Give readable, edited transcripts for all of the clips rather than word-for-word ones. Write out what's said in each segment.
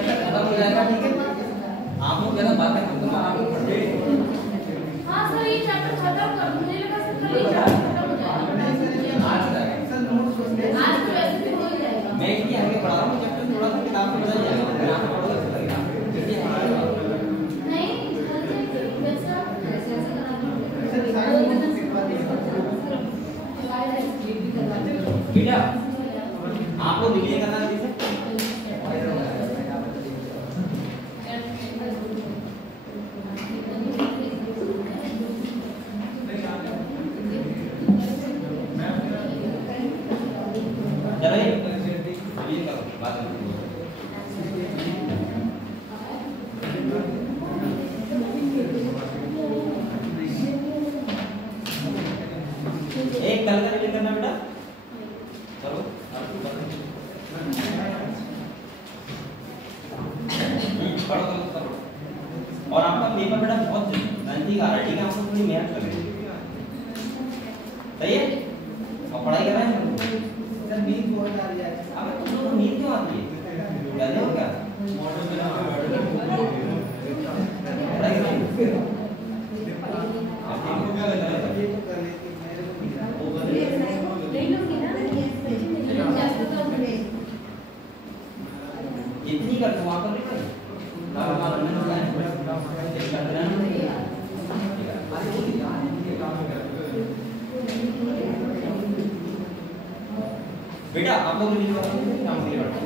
Chapter खत्म हो जाएगा, ठीक है। आप लोग ज्यादा बातें मत करो, आप लोग पढ़ते। हां सर ये चैप्टर खत्म कर दूं, मुझे लगा सर कल ही चैप्टर खत्म हो जाएगा। आज जाएगा सर नोट्स होंगे आज तो वैसे भी हो ही जाएगा। मैं इसलिए आगे पढ़ा रहा हूँ, चैप्टर थोड़ा सा किताब में बदल जाएगा, अगर आप पढ़ोगे तो लगेगा इसलिए नहीं वैसा ऐसे करा दो। बेटा आपको रिवीजन करना है जैसे चलो ये रिवीजन करो बात करो। एक कल का रिवीजन करना बेटा, चलो पढ़ो करो। और आपका पेपर बेटा बहुत नजदीक आ रहा है, ठीक है। आपको थोड़ी मेहनत करनी है, सही है। और पढ़ाई कर रहे हैं सर नींद बहुत आ रही है। अब तुम लोग को नींद क्यों आती है, गधे हो क्या? पढ़ाई कर रहे हैं जितनी कर दो वहाँ पर नहीं करें। बेटा आप लोग रिवीजन करो, काम के लिए बैठो।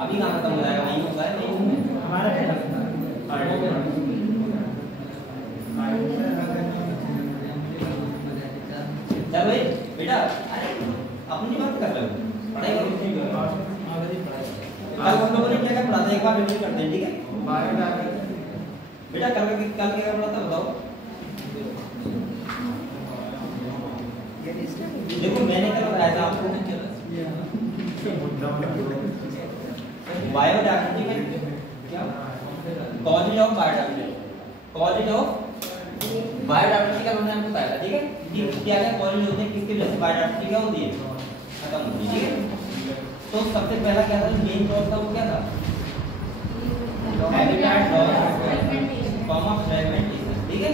अभी कहाँ खत्म हो जाएगा, वहीं होता है, वहीं में हमारा चल भाई बेटा, अरे अपनी बात कर लो, पढ़ाई करो। कल हम लोगों ने क्या क्या पढ़ा था एक बार रिवीजन करते हैं, ठीक है। बेटा कल क्या पढ़ा था बताओ। देखो मैंने क्या बताया था आपको, बायोडायवर्सिटी में क्या causes of biodiversity, causes of biodiversity का हमने आपको बताया था, ठीक है। कि क्या क्या कॉजेज होते हैं, किसकी वजह से बायोडायवर्सिटी क्या होती है, खत्म होती है, ठीक है। तो सबसे पहला क्या था, मेन कॉज था वो क्या था, हैबिटेट लॉस, फ्रेगमेंटेशन, ठीक है।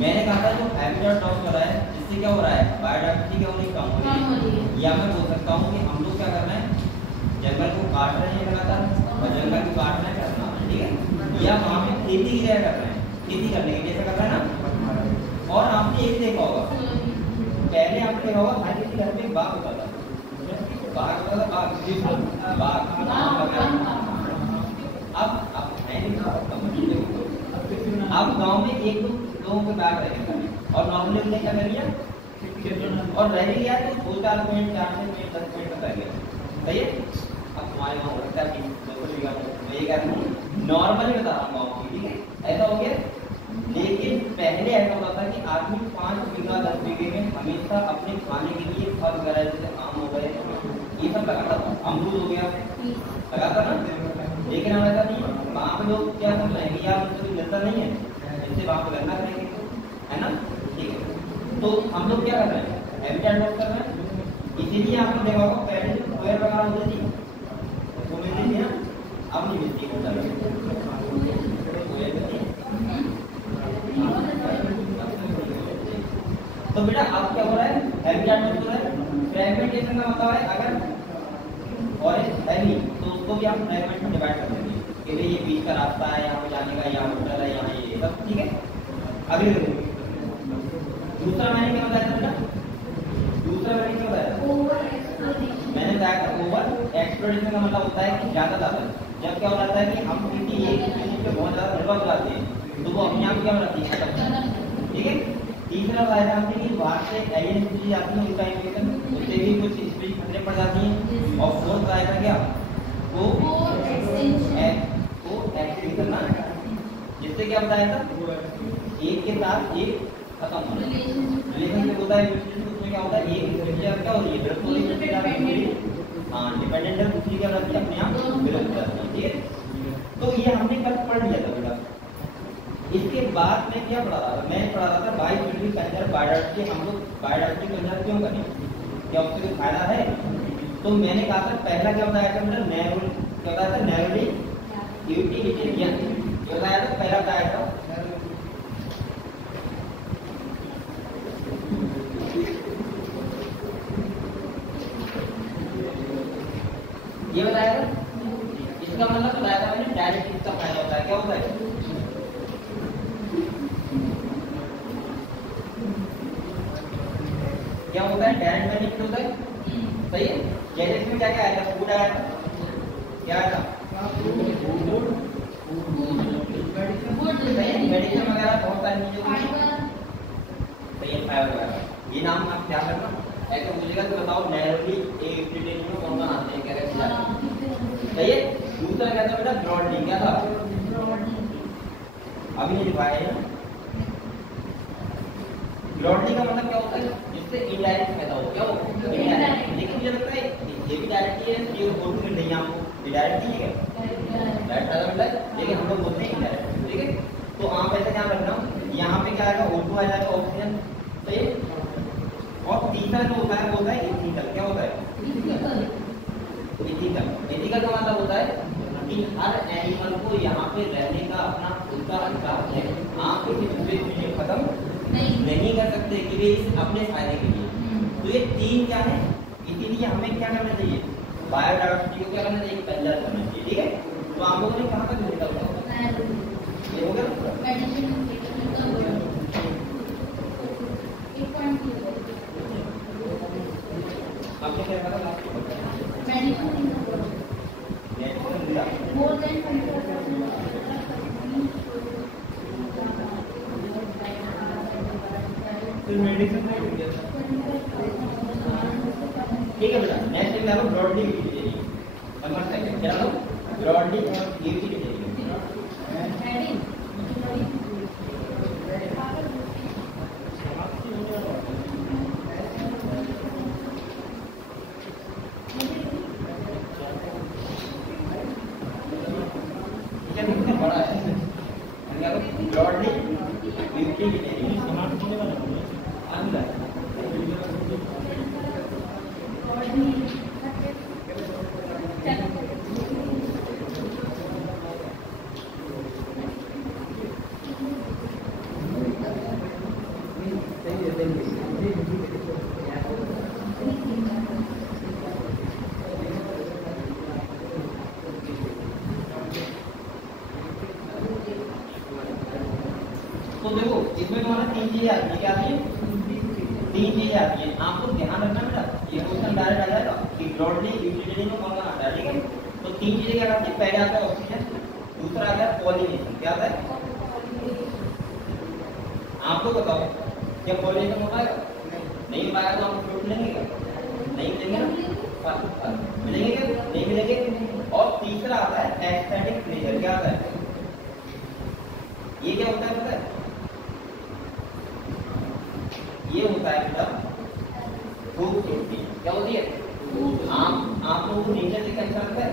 मैंने कहा था जो हैबिटेट लॉस हो रहा है, इससे क्या हो रहा है, बायोडायवर्सिटी क्या हो रही है, कम हो रही है। या मैं बोल सकता हूँ कि हम लोग क्या कर रहे हैं, जंगल को काट रहे हैं लगातार, और जंगल को काटना करना है, ठीक है। या वहाँ पे खेती की जगह कर रहे हैं, खेती करने के लिए ऐसा कर रहे हैं ना। और आपने एक देखा होगा, पहले आपने देखा होगा हर किसी घर में एक बाग होता था, बाग होता था, बाग अब है नहीं, अब गाँव में एक दो लोगों के बाग रहेगा, और नॉर्मली उन्हें क्या कर लिया, और रह गया तो 2-4 पॉइंट 4 से 10 पॉइंट तक रह गया, सही है। अब तुम्हारे वहाँ हो सकता है कि 200 बीघा, मैं ये कह रहा हूँ नॉर्मली बता रहा हूँ गाँव की, ठीक है, ऐसा हो गया। लेकिन पहले ऐसा होता था कि आदमी 5 बीघा 10 बीघे में हमेशा अपने खाने के लिए फल वगैरह जैसे आम हो गए ये सब लगाता था, अमरूद हो गया लगाता ना। लेकिन अब ऐसा नहीं है, वहाँ पे लोग क्या समझ रहे हैं कि यार मुझे मिलता नहीं है, इससे वहाँ पर करना करेंगे, है ना, ठीक है। तो हम लोग क्या कर रहे हैं, हैबिटेट लॉस कर रहे हैं। इसीलिए आपने देखा होगा पहले जो पेड़ वगैरह होती थी वो मिलती थी ना, अब नहीं मिलती है। तो बेटा अब क्या हो रहा है, हैबिटेट लॉस हो रहा है। फ्रेगमेंटेशन का मतलब है अगर फॉरेस्ट है नहीं तो उसको भी आप फ्रेगमेंट में डिवाइड कर देंगे कि भाई ये बीच का रास्ता है, यहाँ पे जाने का, यहाँ होटल है, यहाँ ये सब, ठीक है। अगले दूसरा मैंने क्या बताया था बेटा, दूसरा मैंने क्या बताया, मैंने बताया था ओवर एक्सप्लोरेशन का मतलब होता है कि ज्यादा जब क्या हो जाता है कि हम किसी एक चीज पे बहुत ज्यादा निर्भर हो जाते हैं तो वो अपने आप क्या हो जाती है, ठीक है। तीसरा फायदा हमने कि बाहर से एलियन चीज आती है उनका इन्वेजन, उससे भी कुछ स्पेस खतरे पड़ जाती हैं। और फोर्थ फायदा क्या, वो एक्सटेंशन ना, जिससे क्या बताया था एक के साथ एक खत्म होना रिलेशनशिप होता है। उसमें क्या होता है एक क्या हो रही है डिपेंडेंट है, दूसरी क्या रहती है अपने आप विरोध करती है, ठीक है। तो ये हमने कल पढ़ लिया था बेटा। इसके बाद में क्या पढ़ा था, मैं पढ़ा था बायोलॉजी के अंदर बायोडाइवर्सिटी, हम लोग बायोडाइवर्सिटी कंजर्व क्यों करें, क्या उससे कोई फायदा है। तो मैंने कहा था पहला क्या बताया था मतलब क्या बताया था नैरोली यूटिलिटेरियन, क्या बताया था पहला बताया था ये बताया था। इसका मतलब बताया था मैंने डायरेक्ट इसका फायदा होता है, क्या होता है क्या होता है डायरेक्ट बेनिफिट होता है, सही है। जैसे इसमें क्या क्या आएगा, फूड आएगा, क्या आएगा मेडिसिन वगैरह बहुत सारी चीजें, सही है, फाइबर वगैरह। ये नाम आप क्या करना ऐसे पूछेगा तो बताओ नैरोली यूटिलिटेरियन में कौन कौन आते हैं, क्या क्या सही है। दूसरा क्या था बेटा ब्रॉडली, क्या था अभी नहीं दिखाया है। ब्रॉडली का मतलब क्या होता है जिससे इनडायरेक्ट पैदा हो, क्या हो इनडायरेक्ट। लेकिन मुझे लगता है ये भी डायरेक्ट ही है, ये बोलते हैं नहीं आपको ये डायरेक्ट ही है, डायरेक्ट पैदा मतलब, लेकिन हम लोग बोलते हैं इनडायरेक्ट, ठीक है। तो आप ऐसे ध्यान रखना यहाँ पे क्या आएगा O2 आ जाएगा ऑक्सीजन, सही है। और तीसरा जो होता है वो होता है इथिकल, क्या होता है इथिकल। इथिकल का मतलब होता है कि हर एनिमल को यहाँ पे रहने का अपना खुद का अधिकार है, आप किसी दूसरे चीज खत्म नहीं कर सकते कि वे इस अपने फायदे के लिए। तो ये तीन क्या है, इसीलिए हमें क्या करना चाहिए बायोडाइवर्सिटी को क्या करना चाहिए कंजर्व करना चाहिए, ठीक है। तो आप लोगों ने कहाँ तक लिखा होगा ये हो गया आपने क्या कहा लास्ट more than 25% मेडिसिन ठीक है बेटा। नेक्स्ट टाइम आप ब्रॉडली यूटिलिटेरियन नंबर सेकंड क्या लो ब्रॉडली यूटिलिटेरियन बड़ा है ब्रॉडली यूटिलिटेरियन तो देखो इसमें तुम्हारा तीन चीजें आती है, क्या आती है तीन चीजें आती है। आपको ध्यान रखना बेटा ये क्वेश्चन डायरेक्ट आ जाएगा कि ब्रॉडली यूटिलिटेरियन में कौन कौन आता है, ठीक है। तो तीन चीजें क्या आती है, पहले आता है ऑक्सीजन, दूसरा आता है पॉलिनेशन, क्या आता है आपको बताओ क्या पॉलिनेशन होता है नहीं पाया तो आपको फ्रूट मिलेंगे क्या नहीं मिलेंगे ना, मिलेंगे क्या नहीं मिलेंगे। और तीसरा आता है एस्थेटिक प्लेजर, क्या आता है ये क्या होता है पता है ये होता है बेटा खूबसूरती, क्या होती है आप लोगों को नेचर देखना अच्छा लगता है,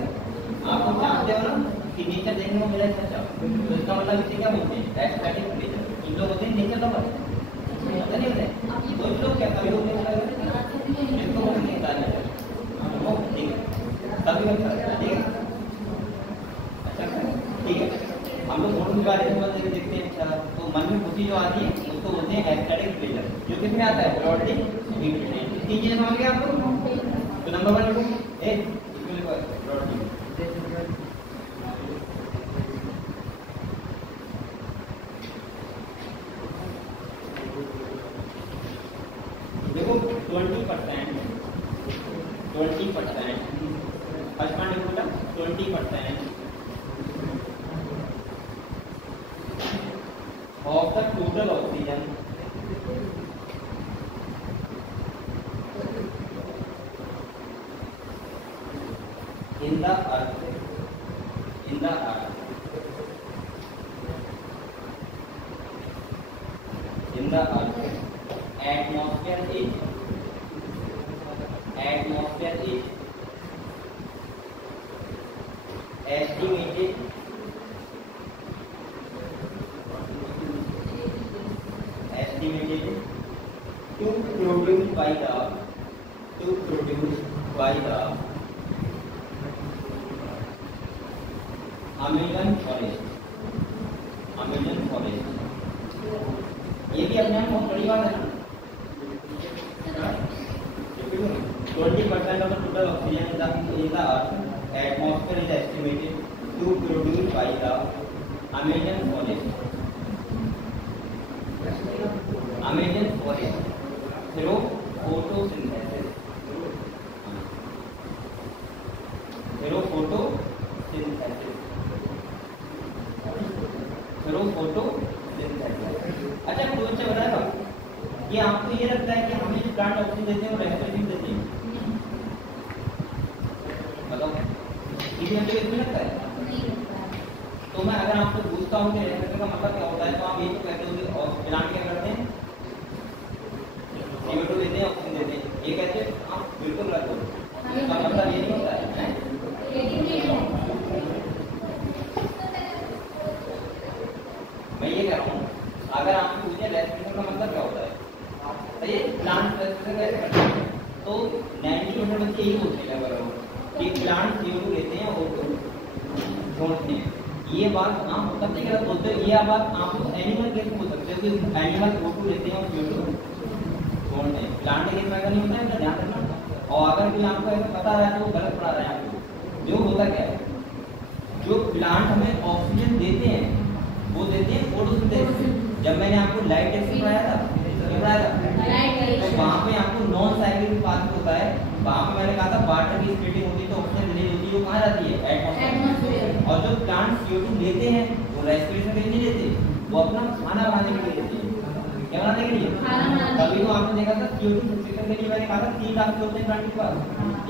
आप लोग जानते हो ना कि नेचर देखने को मिला अच्छा, तो इसका मतलब इसे क्या बोलते हैं एस्थेटिक प्लेजर। इन लोग होते हैं नेचर लवर, पता नहीं होता है तो इन लोग क्या कभी होते हैं इसको बोलते हैं गाने, ठीक है सभी अच्छा लगता है, ठीक है अच्छा ठीक है। हम लोग फोटो के बारे में देखते हैं अच्छा, तो मन में खुशी जो आती है उसको बोलते हैं एस्थेटिक प्लेजर, जो किसमें आता है ब्रॉडली यूटिलिटेरियन। तीन चीजें समझ गए आप लोग। तो नंबर 1 लिखो ए इसमें लिखो ब्रॉडली देखो 20% फर्स्ट पॉइंट देखो बेटा 20% of the total oxygen in the earth atmosphere is estimated to produce by the Amazon forest। ये भी अपने आप बहुत बड़ी बात है ना। 20% of the total oxygen in the earth atmosphere is estimated to produce by the Amazon forest through photosynthesis। अच्छा तो अच्छा बताएगा कि आपको ये लगता है कि हमें जो प्लांट ऑक्सीजन देते हैं वो रेस्पिरेशन देते हैं? बताओ किसी हमें इसमें लगता है? तो मैं अगर आपको पूछता हूँ कि रेस्पिरेशन का मतलब क्या होता है तो आप ये तो कहते हो कि प्लांट क्या करते हैं? CO2 देते हैं, ऑक्सीजन देते हैं। ये कहते हैं आप बिल्कुल गलत हो। इसका मतलब ये नहीं होता है। मैं ये कह रहा हूँ अगर आपको पूछे रेस्पिरेशन का मतलब क्या होता है तो ये प्लांट रेस्पिरेशन कैसे करते हैं तो 90% बच्चे यही पूछने लगा रहा हूँ कि प्लांट CO2 लेते हैं और छोड़ते हैं। ये बात आप तब तक गलत बोलते हो। ये बात आप एनिमल केस में बोल सकते हो कि एनिमल CO2 लेते हैं और CO2 छोड़ते हैं। प्लांट केस में ऐसा नहीं होता है, अपना ध्यान रखना। और अगर कोई आपको ऐसा पता है तो वो गलत पढ़ा रहा है आपको। जो होता क्या है जो प्लांट हमें ऑक्सीजन देते हैं वो देते हैं फोटोसिंथेसिस। जब मैंने आपको लाइट टेस्ट पढ़ाया था तो वहाँ पे आपको नॉन साइक्लिक पाथ होता है। वहाँ पे मैंने कहा था वाटर की स्प्लिटिंग होती है तो ऑक्सीजन रिलीज होती है, वो कहाँ जाती है? एटमॉस्फेयर। और जो प्लांट CO2 लेते हैं वो रेस्पिरेशन के लिए नहीं लेते, वो अपना खाना बनाने के लिए लेते हैं। क्या बनाने के लिए? तभी तो आपने देखा था CO2 फिक्सेशन के लिए मैंने कहा था 3 रास्ते होते हैं प्लांट के पास।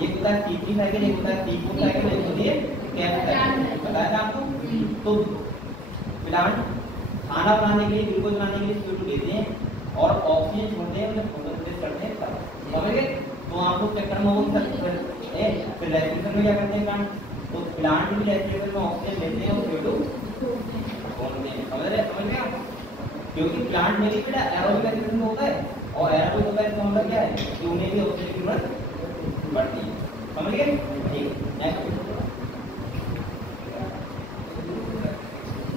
एक होता है C3 साइकिल, एक होता है C4 साइकिल, एक होती है कैप साइकिल। बताया था आपको? तो प्लांट खाना बनाने के लिए, ग्लूकोज बनाने के लिए CO2 लेते हैं और ऑक्सीजन छोड़ते हैं, मतलब फोटोसिंथेसिस करते हैं। समझ गए? तो आप लोग चक्कर में वो फिर रेस्पिरेशन में क्या करते हैं प्लांट? तो प्लांट भी रेस्पिरेशन में ऑक्सीजन लेते हैं और CO2 छोड़ते हैं। समझ गए? क्योंकि प्लांट में भी बेटा एरोबिक रेस्पिरेशन होता है और एरोबिक होता है इसका मतलब क्या है कि उन्हें भी ऑक्सीजन की जरूरत पड़ती है। समझ गए? ठीक।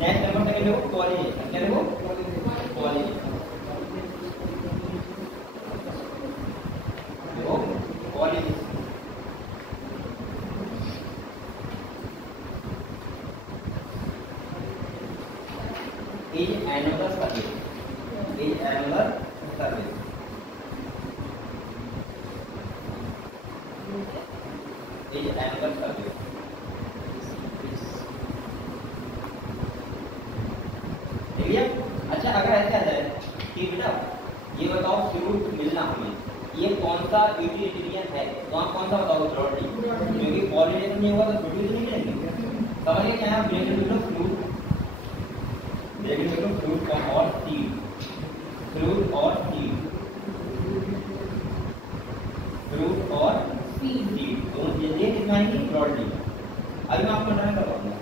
नेक्स्ट नंबर सेकंड देखो पॉलिनेशन। क्या देखो? पॉलिनेशन। देखो पॉलिनेशन is another service। अच्छा अगर ऐसे आ जाए कि बेटा ये बताओ फ्रूट मिलना हमें ये कौन सा यूटिलिटेरियन है तो आप कौन सा बताओ? ब्रॉडली। क्योंकि पॉलिनेशन नहीं होगा तो फ्रूट भी नहीं मिलेंगे। समझिए क्या है? फ्रूट और सीड दोनों ये कितना है कि ब्रॉडली। अभी मैं आपको ड्राइंग करवाऊंगा।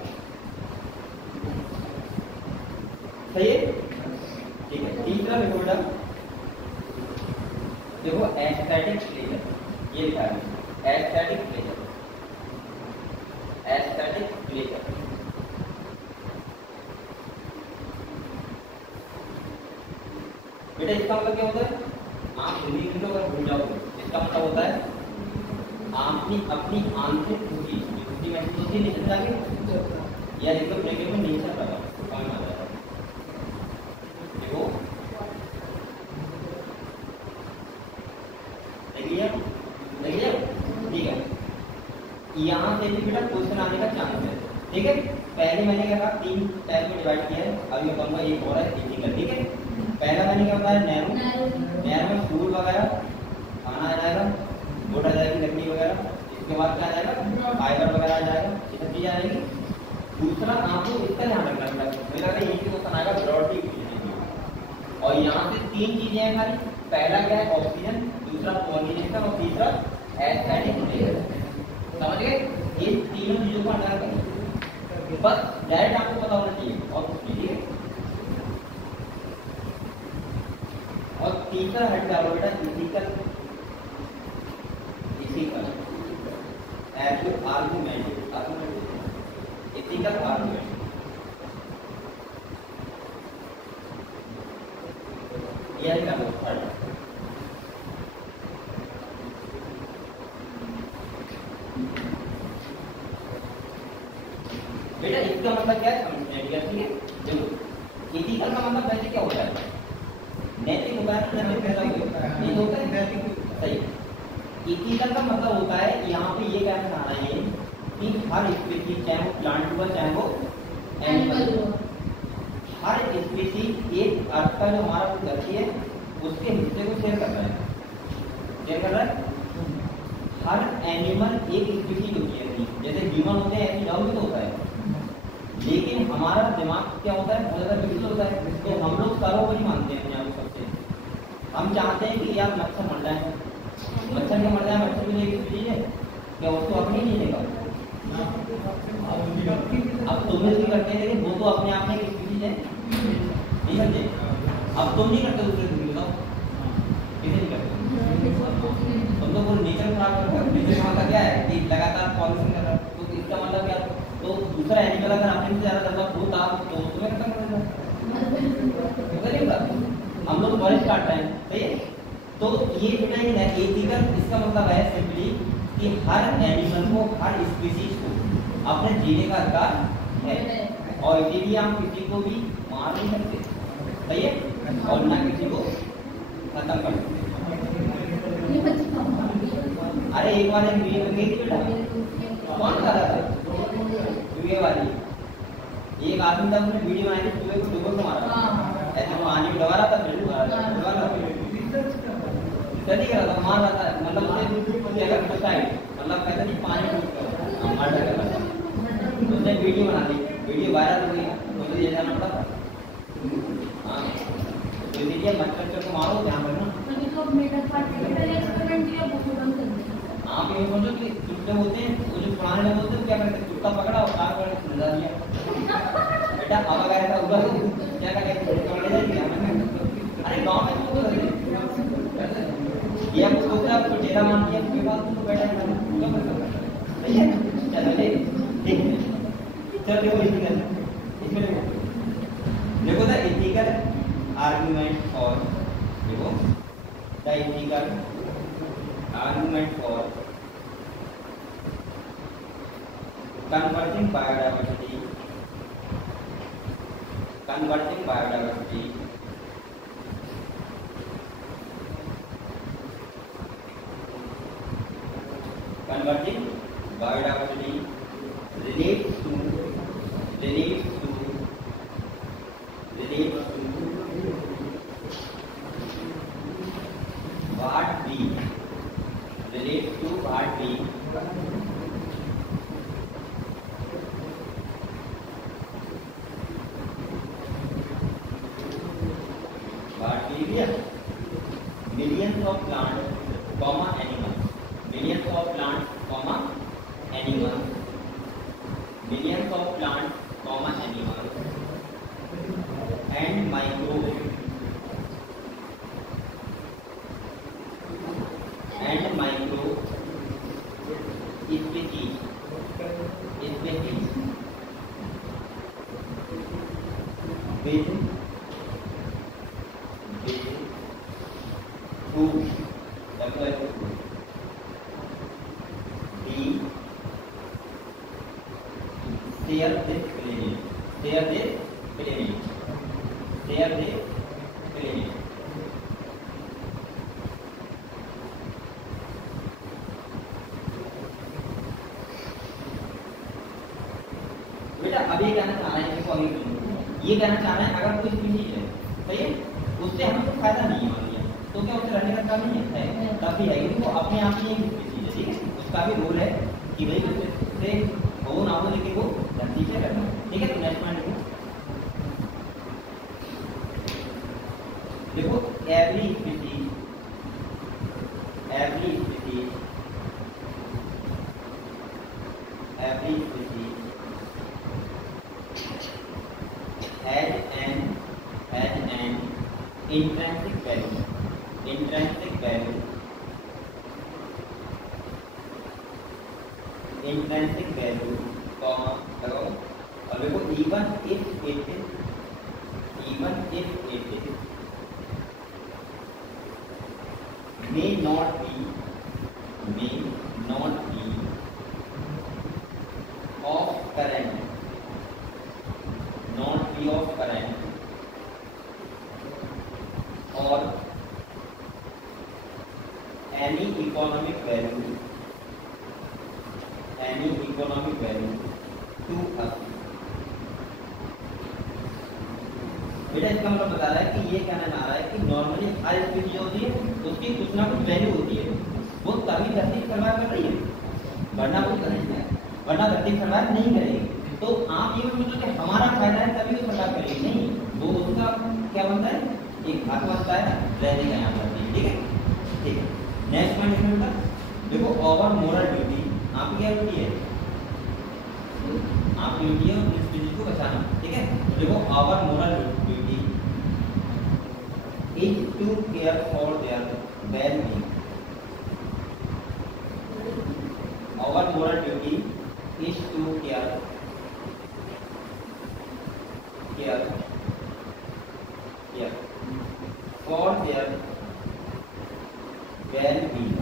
सही है? ठीक है। तीसरा देखो बेटा, देखो एस्थेटिक प्लेजर। ये लिखा है एस्थेटिक प्लेजर। बेटा इसका मतलब क्या होता है? आप हिंदी में तो अगर भूल जाओगे इसका मतलब होता है आपने अपनी आंतरिक खुशी महसूस होती नहीं समझा के या इसको ब्रैकेट में नहीं चल रहा समझ आ जाएगा। देखो देखिए ठीक है। यहाँ से भी बेटा क्वेश्चन आने का चांस है। ठीक है, पहले मैंने क्या कहा 3 टाइप में डिवाइड किया है, अब ये कहूँगा एक और है इथिकल। ठीक है, पहला मैंने क्या बताया नैरो में फूल वगैरह खाना आ जाएगा, बोट आ जाएगी, लकड़ी वगैरह, इसके बाद क्या आ जाएगा फाइबर वगैरह आ जाएगा, ये सब चीज़ आ जाएगी। दूसरा आपको इसका ध्यान रखना है, मुझे लग रहा है ये क्वेश्चन आएगा ब्रॉडली, और यहाँ से 3 चीजें हैं खाली, पहला क्या है ऑक्सीजन, दूसरा कोऑर्डिनेशन और तीसरा एस्थेटिक लेयर। समझ गए, ये तीनों चीजों को अंडर करें, बस डायरेक्ट आपको पता होना चाहिए और कुछ नहीं। ठीक है, और तीसरा हट जाओ बेटा इथिकल आर्गुमेंट, इथिकल आर्गुमेंट। यह क्या होता है, बेटा इसका मतलब क्या है समझने ठीक है। देखो इथिकल का मतलब वैसे क्या होता है, नैतिक होता है, नैतिक कैसा नहीं होता है नैतिक, सही। इथिकल का मतलब होता है यहाँ पे ये क्या बताना है कि हर स्पीशीज चाहे वो प्लांट हुआ चाहे वो एनिमल हुआ, हर स्पीशीज एक अर्थ का जो हमारा धरती है उसके हिस्से को शेयर कर रहा है, शेयर कर रहा है। हर एनिमल एक स्पीशीज होती है, जैसे ह्यूमन होते हैं ऐसे डॉग भी तो होता है, लेकिन हमारा दिमाग क्या होता है बहुत ज़्यादा विकसित होता है, तो हम लोग सर्वोपरि मानते हैं अपने आप को सबसे। हम चाहते हैं कि यार मच्छर मर जाए, मच्छर क्या मर जाए, मच्छर भी एक स्पीशीज है क्या, उसको अपने नहीं देगा। अब तुम भी करते हैं लेकिन वो तो अपने आप में एक स्पीशीज है, नहीं समझे। अब तुम नहीं करते दूसरे को, बताओ किसे नहीं करते, तुम तो पूरा नेचर खराब करते हो। नेचर का क्या है कि लगातार पॉल्यूशन कर रहा है, तो इसका मतलब क्या, तो दूसरा एनिमल अगर आपने से ज़्यादा डेवलप होता तो तुम्हें खत्म कर देगा, हम लोग फॉरेस्ट काट रहे हैं, सही है। तो ये बेटा ये एथिकल, इसका मतलब है सिंपली कि हर एनिमल को, हर स्पीशीज को अपने जीने का अधिकार है, और इसीलिए हम किसी को भी मार नहीं सकते, सही है, और ना किसी को खत्म कर सकते। अरे एक बार एक वीडियो गई थी बेटा, कौन खा रहा था चूहे वाली, एक आदमी था उसने वीडियो बनाई थी चूहे को डुबो के मारा, ऐसे वो पानी में डुबा रहा था, फिर डुबा रहा था, नहीं कर रहा था, मार रहा था, मतलब उसे अगर सुसाइड मतलब कहते नहीं पानी में मर्डर कर रहा था, उसने वीडियो बना ली, वीडियो वायरल हो गई, तो ये जाना पड़ा था। हाँ तो इसीलिए मच्छर को मारो, ध्यान रखना। आप ये समझो कि चुट्टे होते हैं, वो जो पुराने लोग होते हैं क्या करते हैं, चुट्टा पकड़ा और कार वाले समझा दिया बेटा, अब अगर ऐसा हुआ क्या करेंगे, अरे गाँव में तो या कुछ होता है आपको चेहरा मान दिया उसके बाद तो बैठा है, सही है। चलो ठीक है, चलो देखो इसमें देखो द इथिकल आर्गुमेंट फॉर, देखो the ethical argument for converting biodiversity, converting biodiversity converting biodiversity relates to part B, relates to part B millions of plants, animals, millions of plants, animals, millions of plants, animals, and microbes, species with food, share this planet, share this planet, share this planet. बेटा अभी कहना चाह रहे हैं, देखो अभी ये कहना चाह रहे हैं अगर कोई स्पीशीज है, सही है, उससे हमें कोई फायदा नहीं है मान लिया, तो क्या उससे रहने का काम नहीं है, तब भी है, क्योंकि वो अपने आप में एक स्पीशीज है, ठीक है, उसका भी रोल है कि भाई उससे हो ना हो लेकिन वो धरती से रहना, ठीक है। तो नेक्स्ट पॉइंट देखो, every species has an intrinsic value, comma, और देखो even if it is may not be of current, or any economic value to us। बेटा इसका मतलब बता रहा है कि ये कहना चाह रहा है कि नॉर्मली हर स्पीशीज जो होती है उसकी कुछ ना कुछ वैल्यू होती है, वो तभी धरती सर्वाइव कर रही है, वरना कुछ करेंगे नहीं, वरना धरती सर्वाइव नहीं करेगी। तो आप ये सोचो कि हमारा फायदा है तभी वो सर्वाइव करेगी, नहीं, वो उसका क्या बनता है, एक हाथ बनता है रहने का यहाँ पर, ठीक है, ठीक है। नेक्स्ट पॉइंट इसमें देखो, ओवर मोरल ड्यूटी, आपकी क्या ड्यूटी है, आपकी ड्यूटी है इस स्पीशीज को बचाना, ठीक है। देखो our moral duty is to care for their wellbeing, our moral duty is to care for their wellbeing,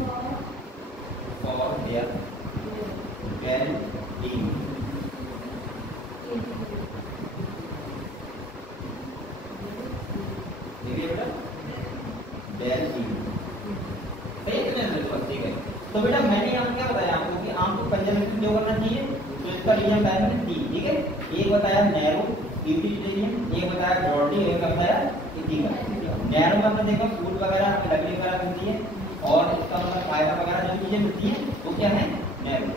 तो बेटा मैंने यहाँ क्या बताया आपको कि आपको कंजर्वेशन जो करना चाहिए, तो इसका रीजन बताया मैंने 3, ठीक है। एक बताया नैरो यूटिलिटेरियन, एक बताया ब्रॉडली, एक बताया इथिकल। नैरो मतलब देखो फूड वगैरह लकड़ी वगैरह मिलती है और इसका मतलब फाइबर वगैरह जो चीजें मिलती है वो क्या है, नैरो।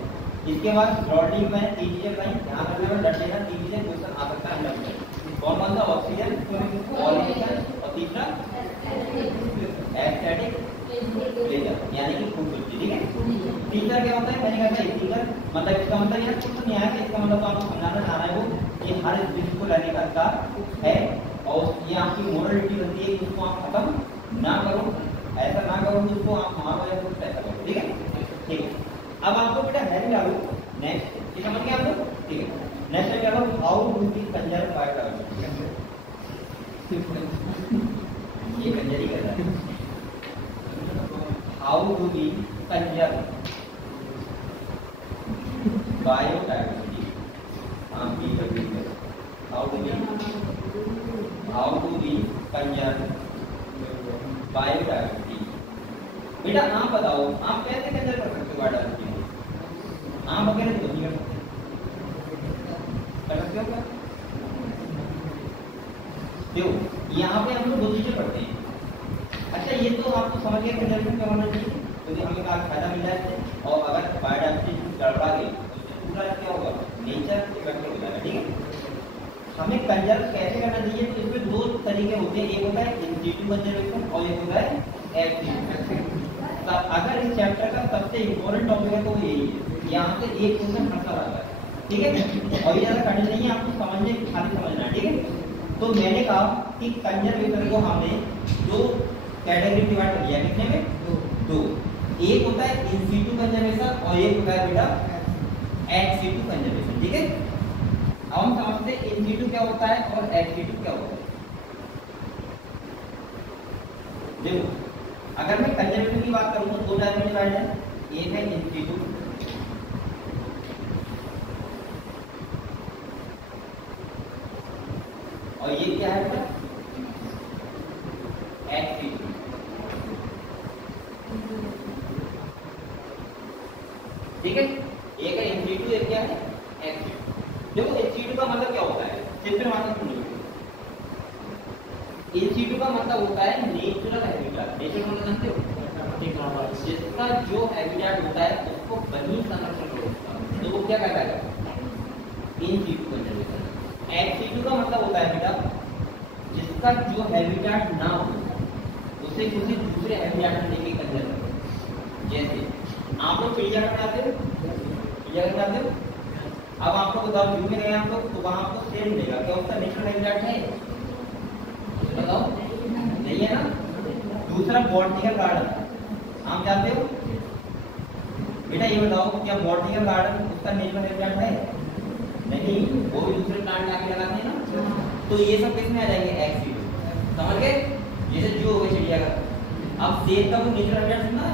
इसके बाद ब्रॉडली मैंने 3 चीजें बताई, ध्यान रखना रट लेना 3 चीजें, क्वेश्चन आ सकता है अंदर। कौन सा, ऑक्सीजन, पॉलिनेशन और तीसरा एस्थेटिक प्लेजर, यानी कि खूबसूरती, ठीक है। तीसरा क्या होता है, मैंने कहा था इथिकल, मतलब इसका मतलब यार कुछ नहीं आया कि इसका मतलब तो आपको समझाना चाह रहा है वो कि हर स्पीशीज को रहने का अधिकार है और ये आपकी मोरलिटी बनती है कि उसको आप खत्म ना करो, ऐसा ना करो कि उसको आप मारो या कुछ ऐसा करो, ठीक है, ठीक है। अब आपको बेटा है क्या लो, नेक्स्ट ये समझ गए आपको, ठीक है। नेक्स्ट क्या लो, how do we conserve fibre, ये कंजरी कर रहा है, how do we conserve biodiversity, how do we conserve biodiversity. बेटा आप बताओ आप कैसे कंजर्व कर सकते हो बायोडाइवर्सिटी, आप वगैरह तो नहीं कर सकते हो क्या? देखो यहाँ पे हम लोग 2 चीजें पढ़ते हैं। अच्छा ये तो आपको समझ गया कंजर्वेशन क्या होना चाहिए, क्योंकि हमें काफी फायदा मिल रहा है, और अगर बायोडाइवर्सिटी गड़बड़ा गई तो पूरा क्या होगा, नेचर इफेक्ट हो जाएगा, ठीक है। हमें कंजर्व कैसे करना चाहिए, तो इसमें 2 तरीके होते हैं, एक होता है इन सिटू कंजर्वेशन और एक होता है एक्स सिटू। अगर इस चैप्टर का सबसे इम्पोर्टेंट टॉपिक है तो यही है, यहाँ से एक क्वेश्चन हटता रहता है, ठीक है, और ये ज्यादा कठिन नहीं है, आपको समझने खाली समझना है, ठीक है। तो मैंने कहा कि कंजर्वेशन को हमने 2 कैटेगरी डिवाइड कर दिया, कितने में, 2। एक होता है इन सिटू कंजर्वेशन और एक होता है बेटा एक्स सिटू कंजर्वेशन, ठीक है। अब हम समझते हैं इन सिटू क्या होता है और एक्स सिटू क्या होता है। देखो अगर मैं कंजर्वेशन की बात करूं तो 2 टाइप में डिवाइड है, एक है इन सिटू और ये क्या है बेटा, एक्स सिटू, ठीक है। एक है इन सिटू, एक क्या है एक्स सिटू, देखो HCD का मतलब क्या होता है, सिंपल मतलब सुनिए। HCD का मतलब होता है नेचुरल हैबिटेट। नेचुरल मतलब जानते हो, जिसका जो हैबिटेट होता है उसको वही संरक्षण होता है, तो वो क्या कहलाएगा, इन चीजों का जनरेशन। एक्स का मतलब होता है बेटा जिसका जो हैबिटेट ना हो उसे किसी दूसरे हैबिटेट में लेके कंजर करो। जैसे आप लोग चिड़ियाघर में आते हो, चिड़ियाघर में आते हो, अब आपको बताओ जू में गए आप लोग तो वहां आपको शेर मिलेगा, क्या उसका नेचुरल हैबिटेट है, बताओ नहीं है ना। दूसरा बॉटनिकल गार्डन आप जाते हो बेटा, ये बताओ क्या बॉटनिकल गार्डन उसका नेचुरल हैबिटेट है, नहीं, वो भी दूसरे प्लांट लाके लगाते हैं ना। तो ये सब किसमें आ जाएंगे, एक्स, समझ गए। जैसे जो हो गए चिड़ियाघर, अब शेर का वो नेचुरल हैबिटेट सुना है,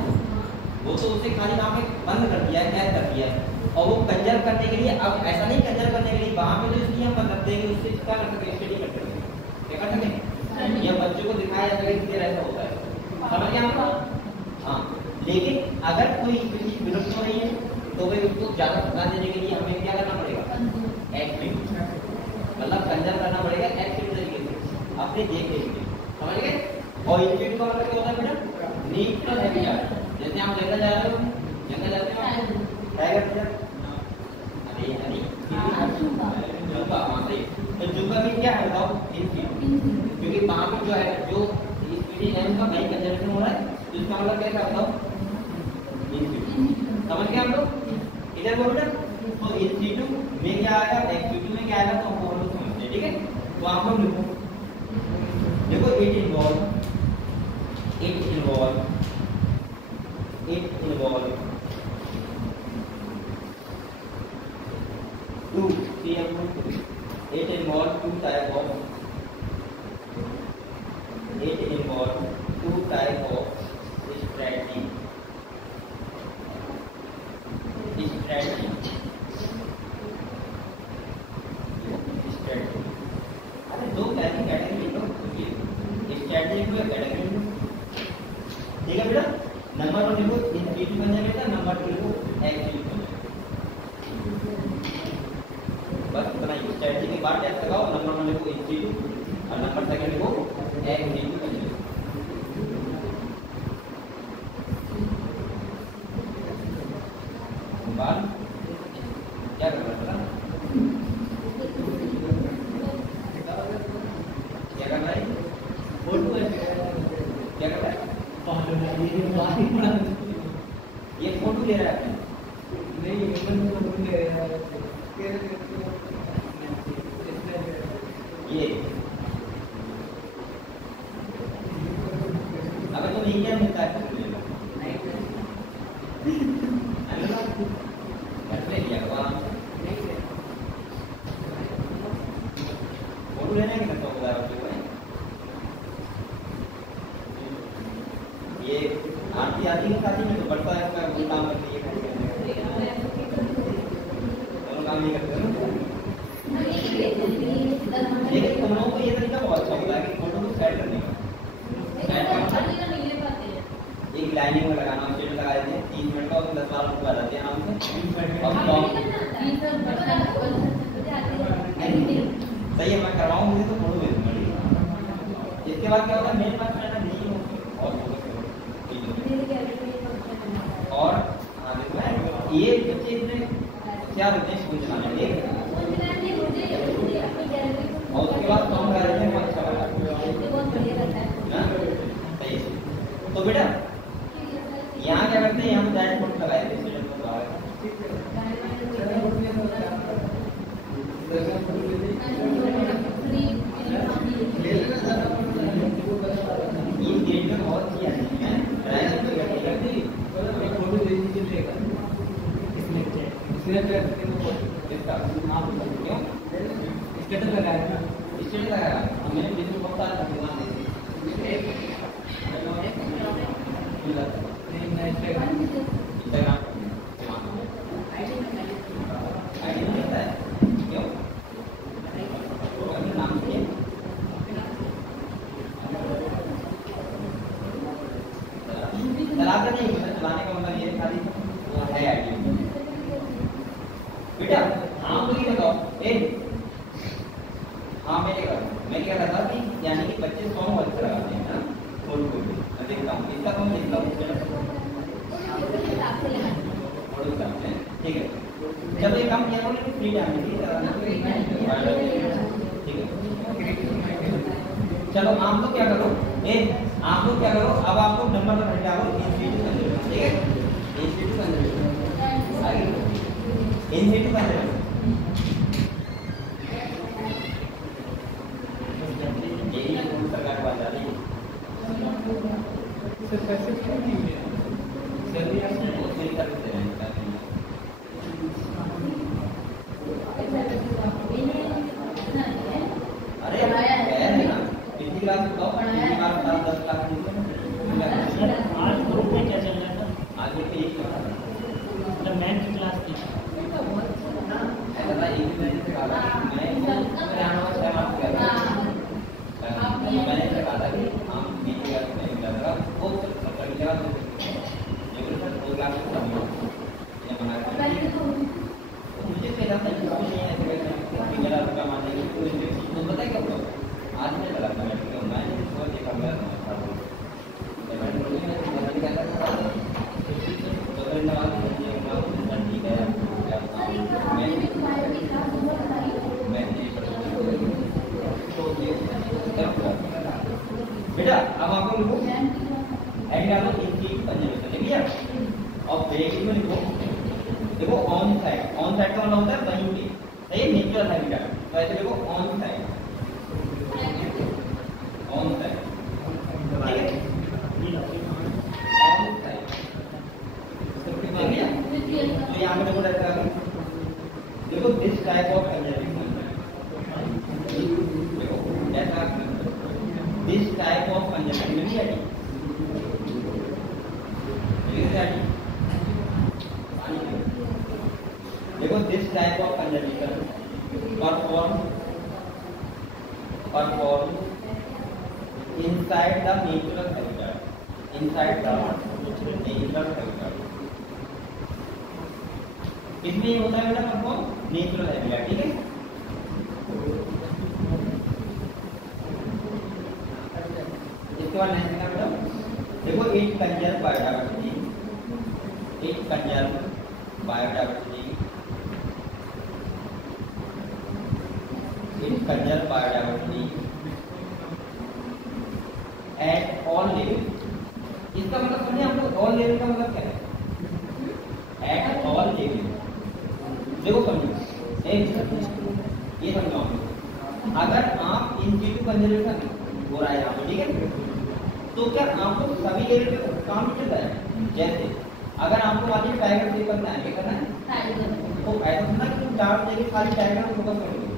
वो तो उसे खाली वहां पे बंद कर दिया है, कैद कर दिया है, और वो कंजर्व करने के लिए, अब ऐसा नहीं कंजर्व करने के लिए वहां पे जो इसलिए हम बंद रखते हैं कि उससे क्या कर सके, स्टडी कर सके, क्या कर सके, या बच्चों को दिखाया जा सके कि ऐसा होता है, समझ गए आपको। हाँ, लेकिन अगर कोई स्पीशीज विलुप्त हो रही है तो भाई उसको ज्यादा सजा देने के लिए हमें क्या करना पड़ेगा, एक्टिव, मतलब कंजर्व करना पड़ेगा एक्टिव तरीके से अपने देख रेख में, समझ गए। और इंस्टीट्यूट का मतलब क्या होता है बेटा, नेचुरल हैबिटेट। जैसे आप जंगल जा रहे हो, जंगल जाते हो टाइगर बेटा, अरे अरे जूका, हाँ सही। तो जूका में क्या है बताओ, इंस्टीट्यूट, क्योंकि वहाँ पे जो है जो स्पीशीज है उसका भाई कंजर्वेशन हो रहा है, तो इसका मतलब क्या है बताओ, इंस्टीट्यूट, समझ गए हम लोग। इधर बोलो बेटा, तो इंस्टीट्यूट में क्या आएगा, एक्टिविटी में क्या आएगा, तो हमको हम लोग समझते हैं, ठीक है। तो आप लोग लिखो, देखो it involve two it involves two type of strategy अरे दो कैटेगरी लिखो, स्ट्रेटजी को कैटेगरी लिखो, ठीक है बेटा। नंबर 1 लिखो इंस्टीट्यूट बन जाएगा, नंबर 2 लिखो एक्टिविटी, बस इतना ही। स्ट्रेटजी के बाद टैग लगाओ, नंबर 1 लिखो इंस्टीट्यूट और नंबर 2 लिखो एक्टिविटी। बात क्या कर रहा है, क्या कर रहा है, फोटो है, क्या कर रहा है, ये फोटो ले रहा है, नहीं ये अगर तो नहीं क्या मिलता है फोटो लेने की करता होगा ये आरती आती है, साथी में तो बढ़ता है इसका वो काम करती है, दोनों काम नहीं करते ना। लेकिन तुम लोगों को ये तरीका बहुत अच्छा होता है कि फोटो को सेट करने का, एक लाइनिंग में लगाना, स्टेट लगा देते हैं 30 मिनट का, और 10-12 फोटो आ जाते हैं आराम से। सही है, मैं करवाऊँ, मुझे तो फोटो भेज दूंगा। इसके बाद क्या होगा, मेरे पास रहना नहीं हो और और हाँ देखो ये बच्चे इतने क्या होते हैं स्कूल चलाने में, और उसके बाद काम कर रहे हैं बहुत अच्छा लगा, सही है। तो बेटा यहाँ क्या करते हैं, यहाँ पे डायरेक्ट फोटो लगाए थे, ये गेट में बहुत अच्छी आती है, फोटो ले लीजिए, क्यों स्टेटस लगाया, स्टेटस लगाया, मैंने बिल्कुल बहुत सारा दुकान इंस्टाग्राम आईडी नहीं मिलता है, क्यों नाम से चलाते नहीं, मतलब चलाने का मतलब ये खाली है आईडी। बेटा आप लोग ये बताओ ए हाँ मैं क्या कह रहा था कि यानी कि बच्चे सॉन्ग अच्छा लगाते हैं ना थोड़ी थोड़ी मैं देखता हूँ इसका कौन देखता हूँ ठीक है चलो ये काम किया बोले फ्री टाइम ठीक है चलो आप लोग क्या करो आप लोग क्या करो अब आप लोग नंबर पर हटा दो इंस्टीट्यूट कंजर्वेशन ठीक है इंस्टीट्यूट कंजर्वेशन आगे इंस्टीट्यूट कंजर्वेशन यही सरकार बात आ रही है सर कैसे नहीं है सर ये उसमें कर देते हैं अरे है ना कितनी क्लास बताओ कितनी क्लास 10 क्लास आज ग्रुप में क्या चल रहा था आज ग्रुप में एक मतलब मैथ की क्लास थी ऐसा था एक दिन से कहा मैं मेरे आने वाला 6 मार्क्स का मैंने कहा था कि हम बीच में नहीं कर रहा वो पकड़ लिया लेकिन सर दो क्लास में ये मना कर मुझे पहला था कि कुछ नहीं ऐसे करना मेरा रुपया मारने की कोई नहीं तो पता है क्या हुआ आज मैं लगा था मैंने इसको देखा मेरा था तो मैंने कहता था तो फिर नवाज ये ठीक है मैं तो बेटा अब आपको लिखो एंड डालो इनकी कंजर्वेशन लिखिए और ब्रेक में लिखो देखो ऑन साइड का मतलब होता है वहीं पे सही नेचुरल हैबिटेट तो ऐसे लिखो ऑन साइड ऑन साइड ठीक है ऑन साइड तो यहाँ पे देखो ऐसा देखो दिस टाइप ऑफ कंजर्वेशन देखो ऐसा दिस टाइप ऑफ कंजर्वेशन में भी आती देखो this type of conservation perform inside the natural habitat इसमें ये होता है बेटा परफॉर्म नेचुरल हैबिटेट ठीक है इसके बाद नेक्स्ट क्या बेटा देखो it conserve biodiversity at all level इसका मतलब समझे आपको all level का मतलब क्या है at all level देखो समझो ये समझाओ अगर आप इंस्टीट्यूट कंजर्वेशन हो रहा है यहाँ पे ठीक है तो क्या आपको सभी लेवल पे काम चल रहा है जैसे अगर आपको मान लीजिए टाइगर सेव करना है क्या करना है तो ऐसा सुना कि तुम चार्ट देके खाली टाइगर को फोकस करोगे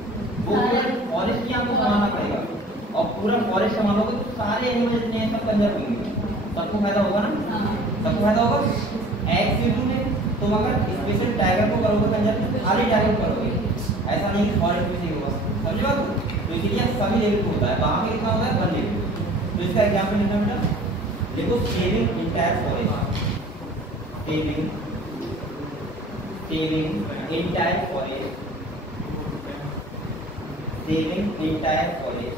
वो पूरा फॉरेस्ट ही आपको बनाना पड़ेगा और पूरा फॉरेस्ट संभालोगे तो सारे एनिमल जितने हैं सब कंजर्व होंगे सबको फायदा होगा ना सबको फायदा होगा एक्स में तुम अगर स्पेशल टाइगर को करोगे कंजर्व खाली टाइगर को करोगे ऐसा नहीं कि फॉरेस्ट में ही होगा समझे बात तो इसीलिए सभी लेवल पे होता है वहाँ पे कितना होता है 1 लेवल तो इसका एग्जाम्पल लिखना बेटा देखो saving entire forest saving entire forest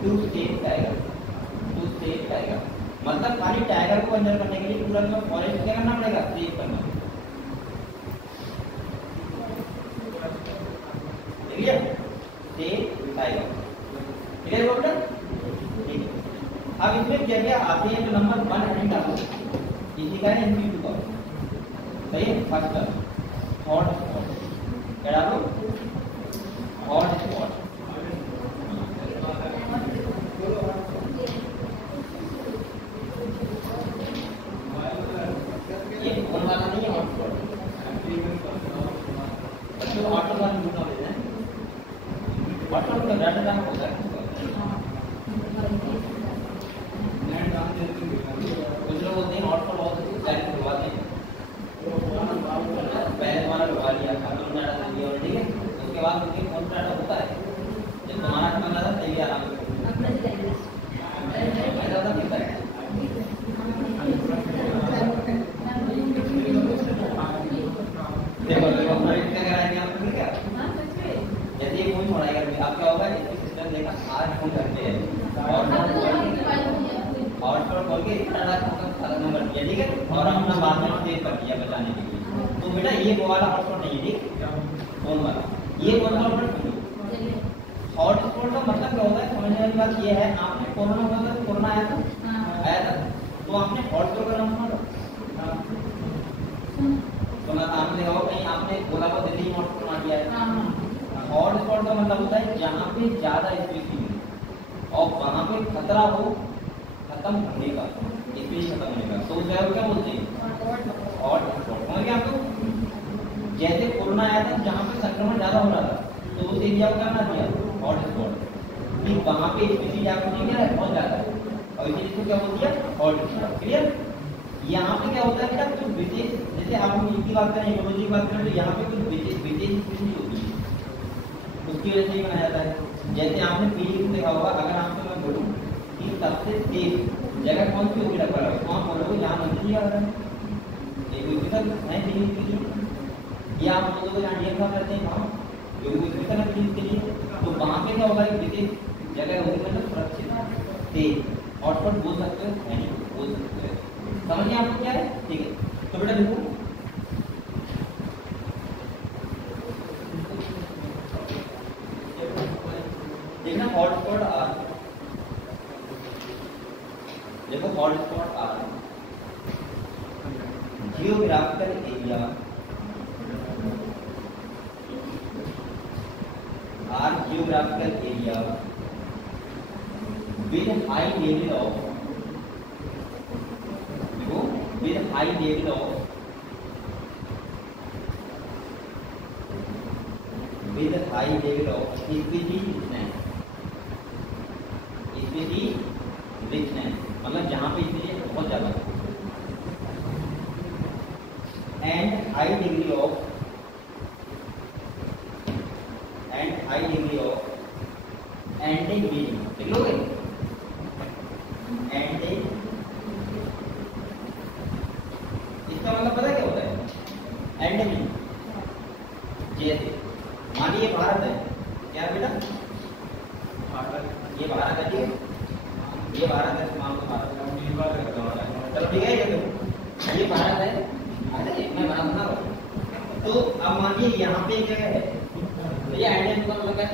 to save tiger मतलब खाली टाइगर को अंदर करने के लिए पूरा जो फॉरेस्ट क्या करना पड़ेगा सेव करना ठीक है सेव टाइगर क्लियर हो बेटा ठीक है अब इसमें क्या क्या आते हैं जो नंबर 1 हेडिंग डालो इसी का है इंस्टीट्यूट का सही है फर्स्ट हॉट स्पॉट क्या डालो हॉट स्पॉट ये कौन वाला नहीं है हॉट स्पॉट तो हॉट स्पॉट में होता है हॉट स्पॉट का डाटा नाम होता है कुछ लोग होते हैं हॉट स्पॉट बहुत सारे करवाते हैं पहले हमारा लगा लिया खत्म डाटा दे दिया ठीक है उसके बाद उनके कौन सा डाटा होता है जब तुम्हारा खत्म डाटा तभी आराम से ऐसा होता है देखो देखो अपना इतना कराएंगे आपको क्या या बचाने के लिए। तो बेटा ये वो वाला हॉटस्पॉट नहीं है, ठीक फोन वाला, ये कौन सा हॉटस्पॉट? हॉटस्पॉट का मतलब क्या होता है, समझने वाली बात ये है, आपने कोरोना आया था, तो आपने हॉटस्पॉट का नाम सुना था, आपने देखा कहीं आपने बोला हो दिल्ली में हॉटस्पॉट बना दिया है। हॉटस्पॉट का मतलब होता है जहाँ पे ज्यादा स्पेसिंग है और वहाँ पे खतरा हो खत्म होने का, स्पेस खत्म होने का, तो उस जगह क्या बोलते हैं? हॉटस्पॉट। समझ गए आप लोग? जैसे कोरोना आया था जहाँ पे संक्रमण ज्यादा हो रहा था, तो उस एरिया को क्या बना दिया? हॉटस्पॉट। वहाँ पे स्पेसिंग एक्टिविटी क्या है? बहुत ज्यादा है, और इसीलिए इसको क्या बोलती है? हॉटस्पॉट। क्लियर? यहाँ पे क्या होता है बेटा, कुछ विशेष, जैसे आप हम की बात करें, इकोलॉजी की बात करें, तो यहाँ पे कुछ विशेष स्पेसिंग होती है, उसकी वजह से ही बनाया जाता है। जैसे आपने पीली को देखा होगा, अगर आपको मैं बोलूँ कि सबसे सेफ जगह कौन सी होगी डब्बा, तो आप बोलोगे यहाँ मंदिर आ रहा है, या आप बोलोगे यहाँ डीएम साहब रहते हैं, वहाँ क्योंकि स्पेशल है के लिए, तो वहाँ पे क्या होगा, एक विशेष जगह होगी, मतलब सुरक्षित सेफ हॉटस्पॉट बोल सकते हो, नहीं बोल सकते हो। समझ गए आपको क्या है? ठीक है, तो बेटा देखो देखना हॉटस्पॉट आर, देखो hotspot are geographical area, are geographical area with high level of species richness, मतलब जहाँ पे स्पीसीज बहुत ज्यादा and high degree of endemism, लिख लोगे? इसका मतलब पता क्या होता है? एंडेमिक। जैसे मानिए भारत है, क्या बेटा? ये भारत है, ठीक है, ये भारत है, मान लो भारत, चलो ठीक है, ये भारत है, मैं भारत बना रहा हूँ। तो अब मानिए यहाँ पे क्या है, तो ये एंडेमिक का मतलब क्या है?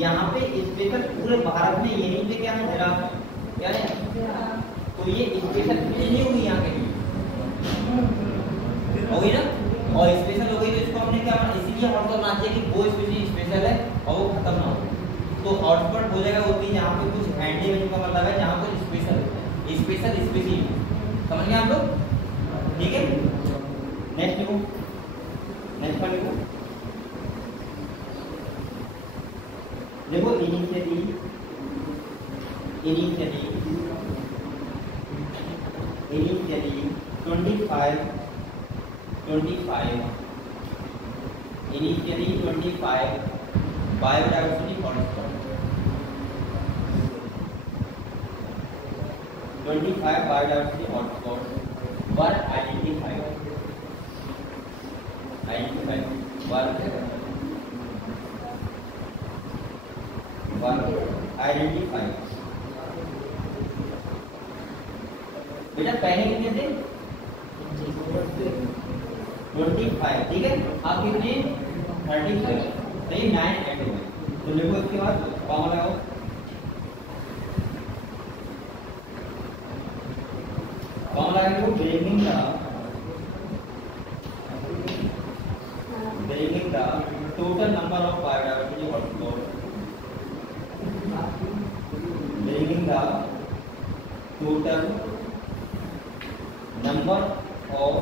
यहाँ पे स्पेशल पूरे भारत में यहीं पे क्या है, जिराफ, क्या है? तो ये स्पेशल नहीं होगी यहाँ के लिए, हो गई ना, और स्पेशल हो गई, तो इसको हमने क्या बना, इसीलिए हॉटस्पॉट बना दिया कि वो स्पेशल स्पेशल है और वो खत्म ना हो। तो हॉटस्पॉट हो जाएगा होती है जहाँ पे कुछ एंडेमिक का मतलब है, जहाँ पे स्पेशल स्पेसीज। समझ गए आप लोग? ठीक है, नेक्स्ट लिखो, नेक्स्ट पर लिखो, देखो initially 25 biodiversity hotspot, 25 biodiversity hotspots were identified, बेटा पहले कितने थे? 25, ठीक है, आप कितने? 37, तो ये 9 ऐड हो गए। तो लिखो इसके बाद कॉमा लगाओ, कॉमा लगा के breaking the total number of biodiversity hotspot, bringing the total number of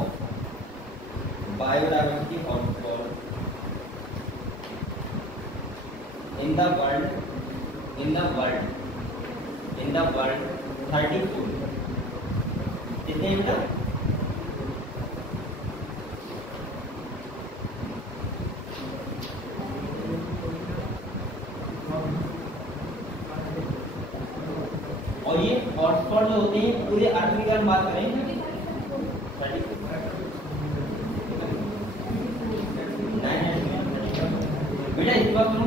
biodiversity hotspot in the world 34, कितने बेटा? और ये हॉटस्पॉट जो होते हैं पूरे अर्थ की अगर बात करें, बेटा इस बात सुनो,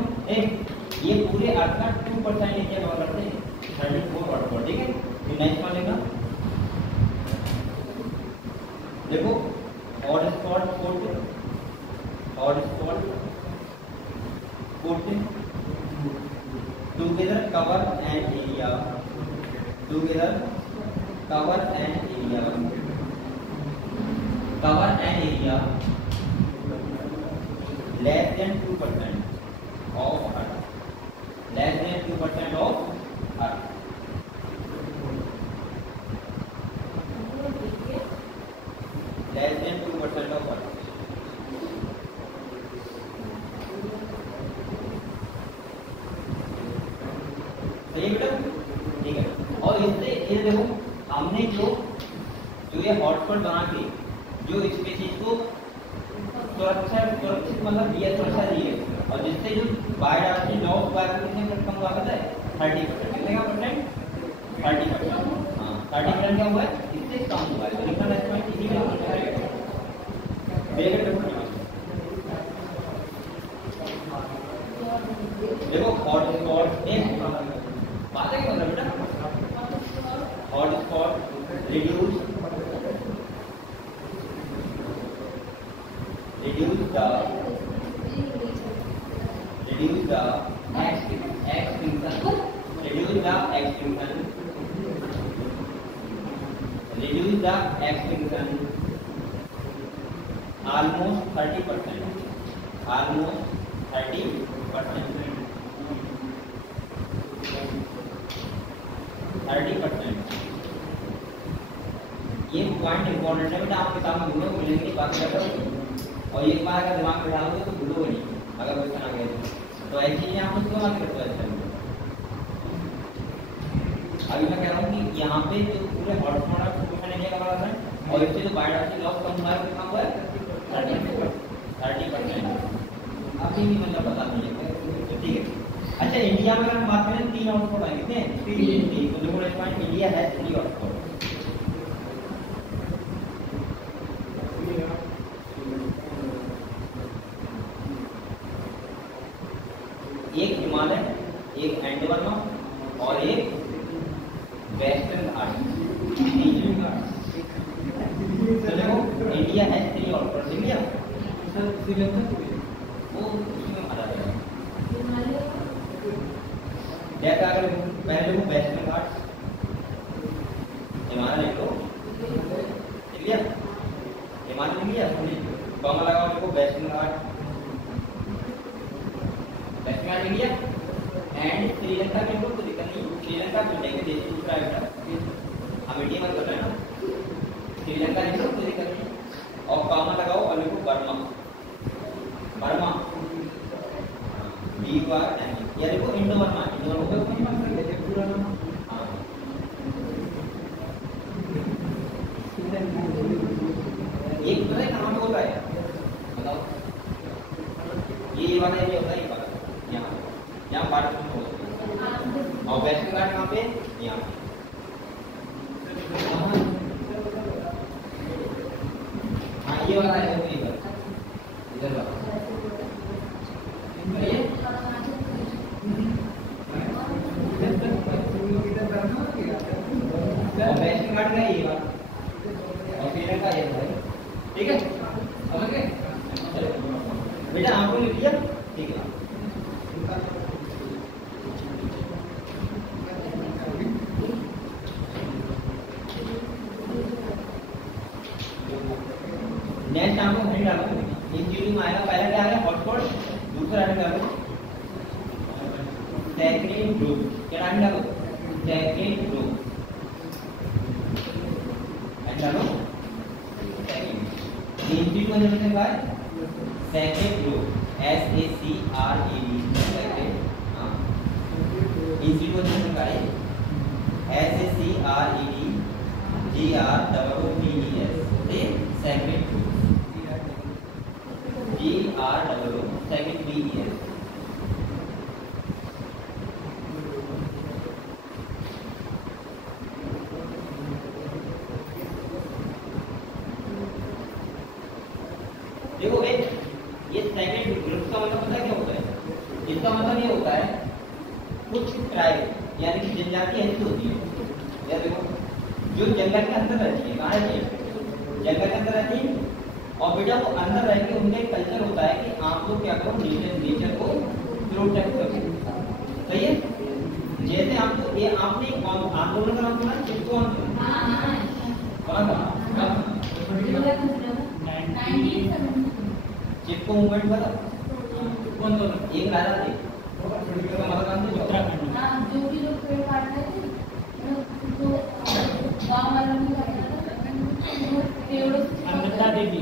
ये पूरे अर्थ का 2% एरिया कवर करते हैं, 34 हॉटस्पॉट, ठीक है। तो नेक्स्ट मान लेगा, देखो hot spot put together cover an area less than 2% of earth, less than 2% of earth. Less than 2% of earth. सही है बेटा, ठीक है। और इससे ये देखो हमने जो ये हॉटस्पॉट बना के जो स्पीशीज को सुरक्षित मतलब दिया, सुरक्षा दी है, और जिससे जो बायोडाइवर्सिटी लॉस हुआ है कितने % कम हुआ पता है? 30%। कितने का परसेंट? 30%। हाँ 30% क्या हुआ है? इससे कम हुआ है। तो लिखना है पॉइंट इसी में देखो हॉटस्पॉट एक बात है क्या मतलब बेटा? Hotspot reduce the extinction almost 30%. ये पॉइंट इंपॉर्टेंट है बेटा, आपके सामने दोनों मिलेंगे नहीं, बात कर रहा हूँ। और एक बार अगर दिमाग में डालोगे तो भूलोगे नहीं, अगर क्वेश्चन आ गया तो ऐसी चीजें आप उसको आगे रखो। अभी मैं कह रहा हूँ कि यहाँ पे जो पूरे हॉटस्पॉट क्वेश्चन एरिया का बड़ा है, और इससे जो बायोडाइवर्सिटी लॉस कम हुआ है कितना हुआ है? 30%। अभी भी मतलब पता नहीं है, ठीक है। अच्छा इंडिया में अगर हम बात करें 3 हॉटस्पॉट है, कितने? 3। तो देखो next point, India has 3 hotspot. एक हिमालय, एक एंडमान और एक वेस्टर्न घाट। तो देखो इंडिया है 3 हॉटस्पॉट। इंडिया सर श्रीलंका वो उसमें मारा गया जैसा अगर पहले वो वेस्टर्न घाट हिमालय लिख लो, इंडिया हिमालय इंडिया कॉमा लगाओ, देखो western Ghat India and Sri Lanka के लोग तो दिक्कत नहीं, श्रीलंका को लेंगे देश दूसरा है, हम इंडिया मत कर रहे हैं ना, श्रीलंका के लोग तो दिक्कत नहीं। और कॉमा लगाओ और लिखो बर्मा, या देखो इंडो बर्मा, एक पता है कहाँ पे होता है बताओ? ये वाला एरिया होता है, ये वाला यहाँ भारत में होता है। और वेस्टर्न घाट कहाँ पे? यहाँ। हाँ ये वाला है, इधर वाला और वेस्टर्न घाट का ये वाला और श्रीलंका ये है, ठीक है? समझ गए बेटा? आपको लिख लिया, ठीक है। नेक्स्ट आपको नहीं डालो, इन चीजों में आएगा। पहला क्या है? हॉटस्पॉट। दूसरा डालो सेकेंड ग्रुप। क्या डालो? सेकेंड ग्रुप डालो। इन चीजों में जैसे क्या है? Second group SACRED second. हाँ इन चीजों में जैसे क्या है? SACRED GROOPES second group GROO second BES। देखो ये सेकेंड ग्रुप का मतलब पता क्या होता है? इसका मतलब ये होता है कुछ ट्राइब यानी कि जनजाति ऐसी होती है, देखो जो जंगल के अंदर रहती है, कहाँ रहती है? जंगल के अंदर रहती है, और बेटा वो अंदर रह के उनका एक कल्चर होता है कि आप लोग क्या करो, नेचर को प्रोटेक्ट करो। सही है? जैसे आपको ये आपने आंदोलन का नाम सुना, चिपको आंदोलन चिपको मूवमेंट वाला कौन तो एक राजा थे का मतलब उत्तराखंड जो भी लोग पेड़ काट रहे थे तो गांव वालों ने क्या पेड़ों अमृता देवी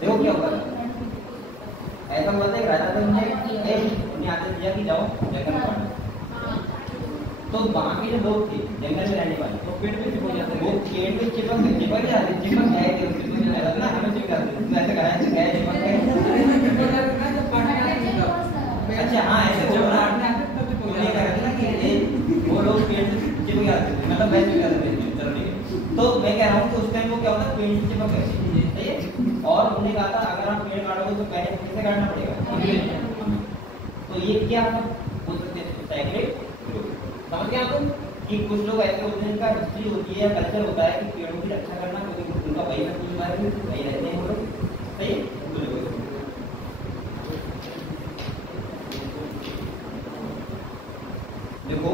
देखो क्या होगा। ऐसा हुआ था एक राजा थे, उन्हें आदेश दिया कि जाओ जंगल काटो। तो वहाँ के जो लोग थे जंगल में रहने वाले, तो पेड़ पे चिपक जाते, वो पेड़ पे चिपक जाते, चिपक गए थे उससे तो ऐसा ना हमें चिपक जाते, तो ऐसे कराया गए चिपक गए। अच्छा हाँ, ऐसे जो काटने आते तब चिपक जाते, ये कहते ना कि वो लोग पेड़ से चिपक जाते थे, मतलब वैसे करते थे। चलो ठीक है, तो मैं कह रहा हूँ कि उस टाइम वो क्या होता है, पेड़ से चिपक गए। सही है? और उन्होंने कहा था अगर आप पेड़ काटोगे तो पहले कैसे काटना पड़ेगा। तो ये क्या बोल सकते हैं, सैक्रेड ग्रोथ। समझ गए आप कि कुछ लोग ऐसे होते हैं, इनका हिस्ट्री होती है, कल्चर होता है कि पेड़ों की रक्षा करना, क्योंकि उनका वही वही रहते हैं वो लोग। सही है? देखो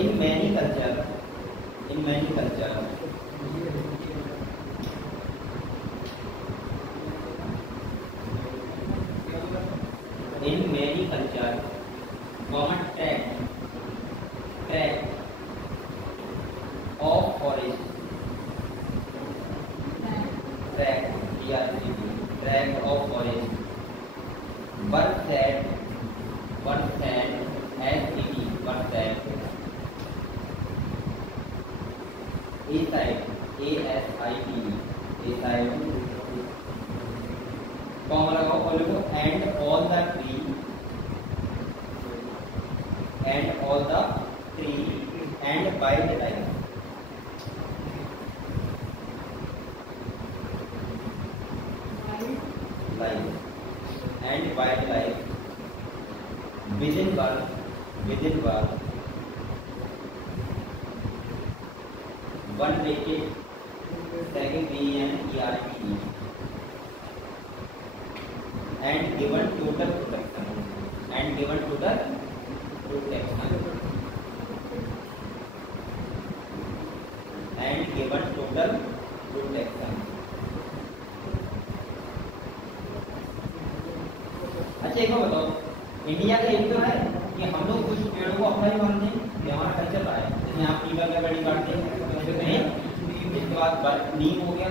in many culture common tract of forest, tract of forest were said aside comma लगाओ और लिखो and all the tree and wildlife within work one bracket second BNERPE and given total protection अच्छा एक बात बताओ, इंडिया का एक तो है कि हम लोग कुछ पेड़ों को अपना ही मानते हैं, ये हमारा कल्चर रहा है। जैसे आप टीका का बड़ी काटते हैं, इसके बाद नीम हो गया,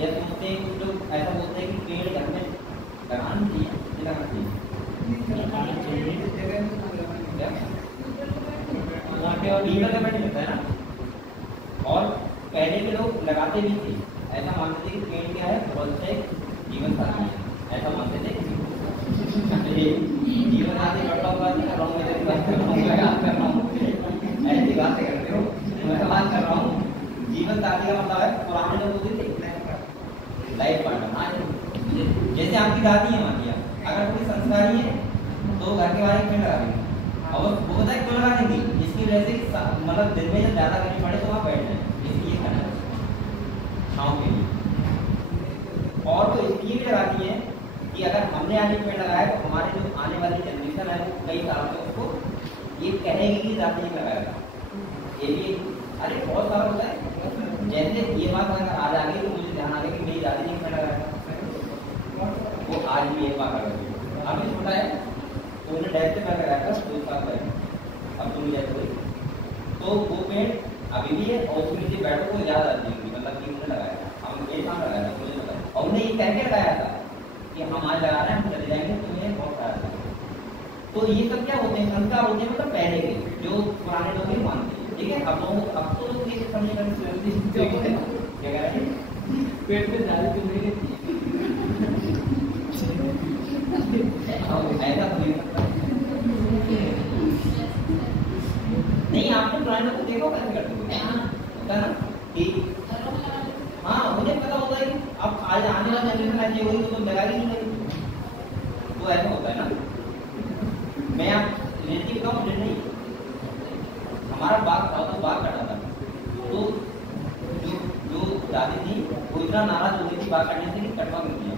या सोचते हैं कुछ लोग ऐसा बोलते हैं कि पेड़ घर में लगाना चाहिए, टीका का बड़ी होता है ना। और पहले के लोग लगाते भी थे, ऐसा मानते थे कि पेड़ क्या है, बहुत से जीवन साथी है, ऐसा मानते थे। जीवन साथी करता हुआ नहीं कर रहा हूँ, मैं बात कर रहा हूँ, ऐसी बातें करते हो, मैं बात कर रहा हूँ। जीवन साथी का मतलब है, पुराने लोग होते थे लाइफ पार्टनर। हाँ, जैसे आपकी दादी है, मान लिया अगर कोई संस्कारी है तो घर के बाहर एक पेड़ लगा देंगे, और वो पता है क्यों लगा देंगे, इसकी वजह से मतलब दिन में जब ज्यादा गर्मी पड़े तो वहाँ बैठ जाए, इसलिए करना छाँव के लिए। और तो इसलिए भी लगाती है कि अगर हमने आज एक पेड़ लगाया तो हमारे जो आने वाली जनरेशन है वो कई साल से उसको ये कहेगी कि दादी ने लगाया था। ये भी अरे बहुत सारा होता है। जैसे ये बात अगर आज आ गई तो मुझे ध्यान आ गया कि मेरी दादी ने पेड़ लगाया था, वो आज भी एक बात कर रही है। अभी छोटा है तो उन्हें डेथ से पेड़ लगाया था 2 साल पहले, अब तुम डेथ हुई तो वो पेड़ अभी भी है, और उसमें नीचे बैठो को याद आती है, मतलब कि उन्होंने लगाया था, हम ये काम लगाया था, मुझे पता है। और उन्हें ये कह के लगाया था कि हम आज लगा रहे हैं, हम चले जाएंगे, तुम्हें बहुत फायदा था। तो ये सब क्या होते हैं, संस्कार होते हैं, मतलब पहले के जो पुराने लोग ही मानते हैं। ठीक है, अब तो लोग ये समझने का क्या कह रहे हैं, पेट पे ज्यादा क्यों नहीं रहती ऐसा तो नहीं सकता। नहीं, आपने पुराने लोग को देखो कैसे करते होता है ना कि हाँ, मुझे पता होता है कि अब आज आने वाला जनरेशन ऐसी होगी तो लगा ही नहीं करेगी, तो ऐसा होता है ना। मैं आप रिलेटिव का मुझे नहीं, हमारा बाग था तो बाग काटा था, दादी थी वो इतना नाराज हो गई थी बात करने से कि कटवा कर दिया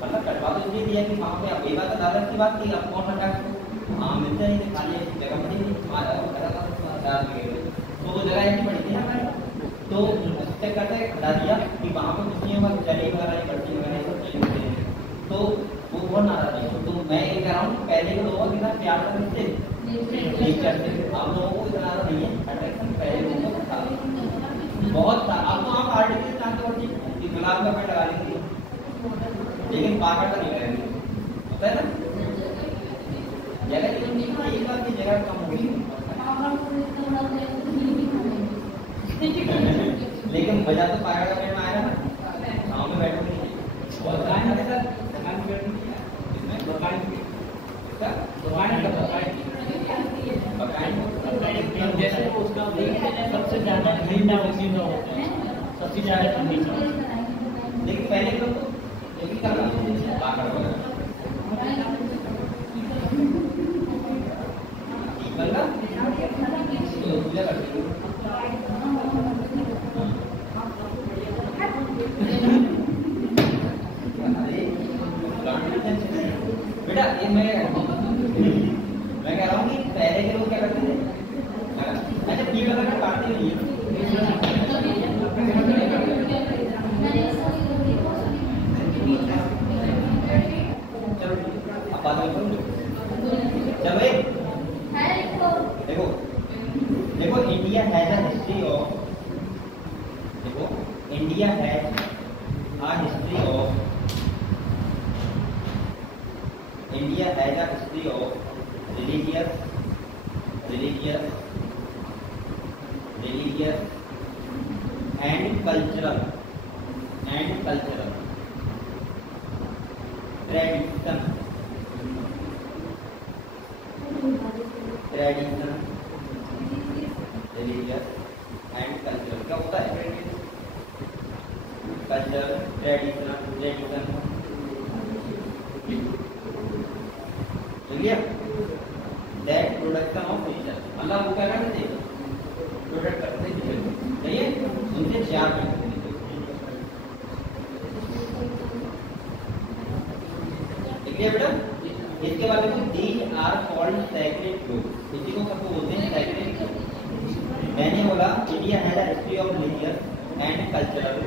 मतलब कटवा तो इसलिए दिया कि वहाँ पे अब ये बात दादा की बात थी अब कौन हटा हाँ मिलते नहीं थे खाली ऐसी जगह पड़ी थी तो वो जगह ऐसी पड़ी थी ना तो उससे कहते हटा दिया कि वहाँ पे कुछ नहीं होगा चली वगैरह बढ़ती वगैरह सब चीज़ होते तो वो बहुत नाराज है तो मैं ये कह रहा हूँ पहले के लोगों के साथ प्यार करते नेचर से आप लोगों को इतना नहीं है अट्रैक्शन पहले लोगों को था बहुत था अब तो आप आर्टिफिशियल जानते हो कि गुलाब का पेड़ लगा लेंगे लेकिन पाकर तो नहीं करेंगे होता है ना जगह एक बार की जगह कम होगी लेकिन मजा तो पाया का पेड़ में आएगा ना गाँव में बैठो जैसे उसका सबसे ज्यादा ठंडा पसीना होता है सबसे ज्यादा ठंडी लेकिन पहले लोग तो ये भी कर पूजा करते बेटा ये मैं कह रहा हूँ कि पहले के लोग क्या करते थे अच्छा पी वगैरह काटते नहीं चलो अब बात चलो देखो देखो India has a history of देखो India has a history of India has a history of religious and cultural tradition religious and cultural क्या होता है culture tradition clear that production of nature अल्लाह वो क्या करते थे प्रोडक्ट करते थे सही है उनसे चार ठीक है बेटा इसके बाद में these are called sacred groves इसी को सबको बोलते हैं sacred groves मैंने बोला India has a history of religious and cultural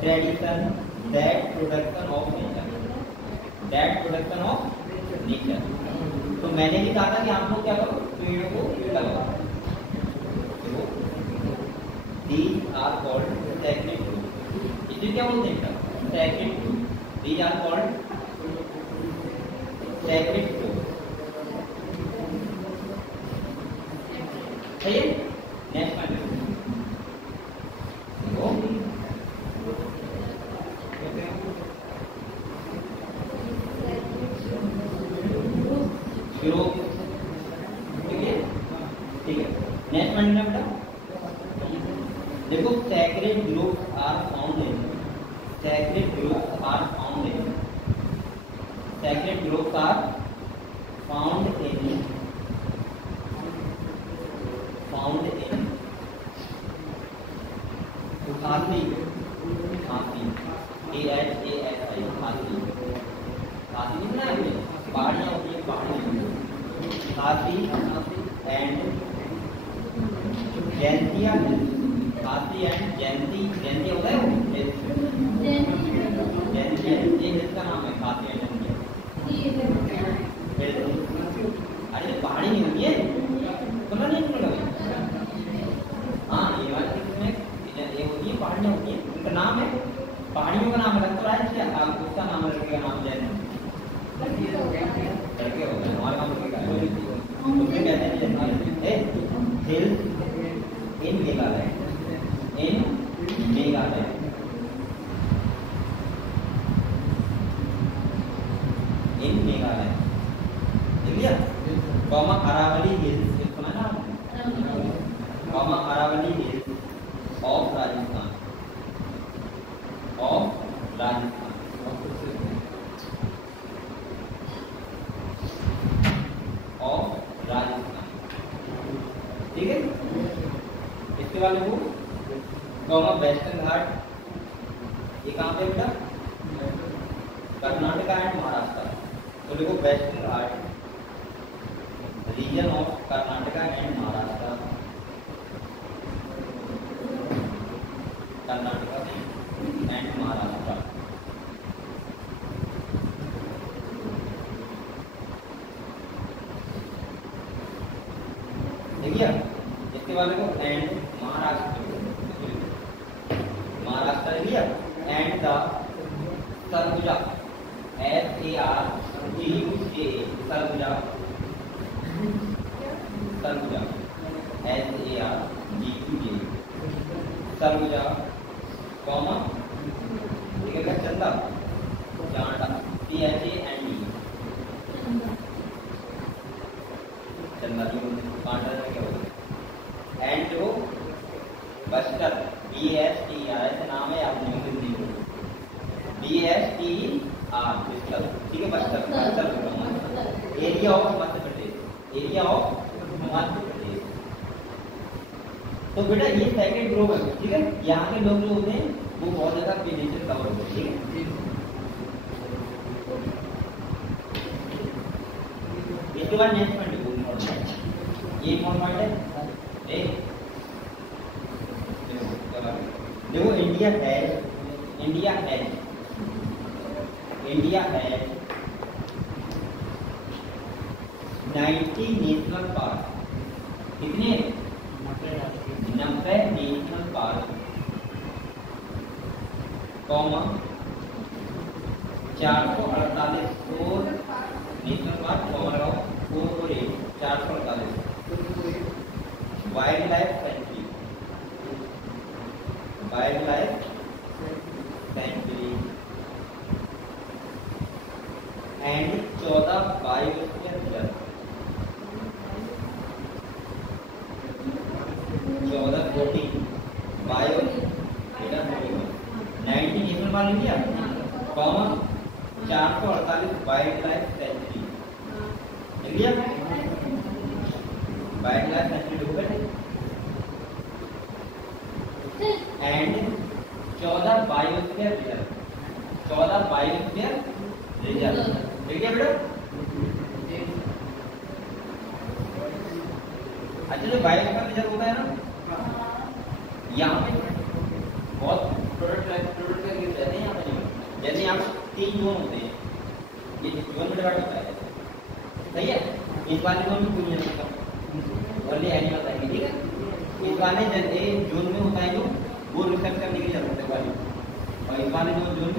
tradition that production of nature तो मैंने भी कहा था कि आप लोग क्या करो पेड़ों को लगाओ देखो these are called sacred groves इसे क्या बोलते हैं sacred groves these are called sacred groves सही है नेक्स्ट पॉइंट देखो ठीक है नेक्स्ट पॉइंट बेटा देखो sacred groves are found in sacred groves are found in खांसी खांसी खांसी खांसी नहीं बनाया हमने पहाड़ियाँ होती है पहाड़ियाँ खांसी एंड जयंतिया खांसी एंड जयंती होता है जयंती ये इसका नाम है खांसी एंड जयंती अरे पहाड़ी नहीं होती है समझ नहीं लगा हाँ ये बात ये होती है पहाड़ियाँ होती है उनका नाम है पहाड़ियों का नाम रख तो रहा है क्या आप उसका नाम रखेगा नाम जैन लड़के हो गए हमारे नाम उसमें कहते हैं हिल इन मेघालय देख लिया कौमा अरावली हिल्स सुना ना comma Aravalli hills of Rajasthan ठीक है इसके बाद लिखो कॉमा वेस्टर्न घाट, ये कहाँ पे बेटा? कर्नाटका एंड महाराष्ट्र। तो लिखो western Ghat region of Karnataka and Maharashtra, Karnataka and Maharashtra. देखिए इसके बाद देखो एंड महाराष्ट्र, महाराष्ट्र लिया and the Sarguja, SARGUJA, Sarguja, Sarguja, SARGUJA, Sarguja comma ठीक है चंदा चांटा CHAND, चंदा जो कांटा में क्या होगा एंड जो बस्टर BSTR ऐसे नाम है आपने हिंदी में BSTR बस्टर, ठीक है Bastar, Bastar area of Madhya Pradesh, area of Madhya Pradesh. तो बेटा ये सेकंड ग्रुप है, ठीक है। यहाँ के लोग जो होते हैं वो बहुत ज्यादा पेनिसिल कवर होते हैं, ठीक है। इसके बाद नेक्स्ट पॉइंट ये कौन पॉइंट है? देखो इंडिया है 90 नेशनल पार्क, कितने? 90 national park comma 448 national park comma लगाओ 448 wild life sanctuary, wild life sanctuary and 14 biosphere reserve, 14 bio 90 national park India comma 448 wild life sanctuary, India wild life sanctuary and 14 biosphere reserve, 14 biosphere reserve, ठीक है बेटा। अच्छा जो biosphere reserve होता है ना, यहाँ पे बहुत प्रोडक्ट रहते हैं यहाँ पे, जैसे यहाँ 3 जोन होते हैं, ये जोन में डिवाइड होता है, सही है। इस वाले जोन में कोई नहीं होता, ओनली एनिमल आएंगे, ठीक है। इस वाले जोन में होता है जो वो रिसर्च करने के लिए जरूरत है वाली, और इस वाले जोन में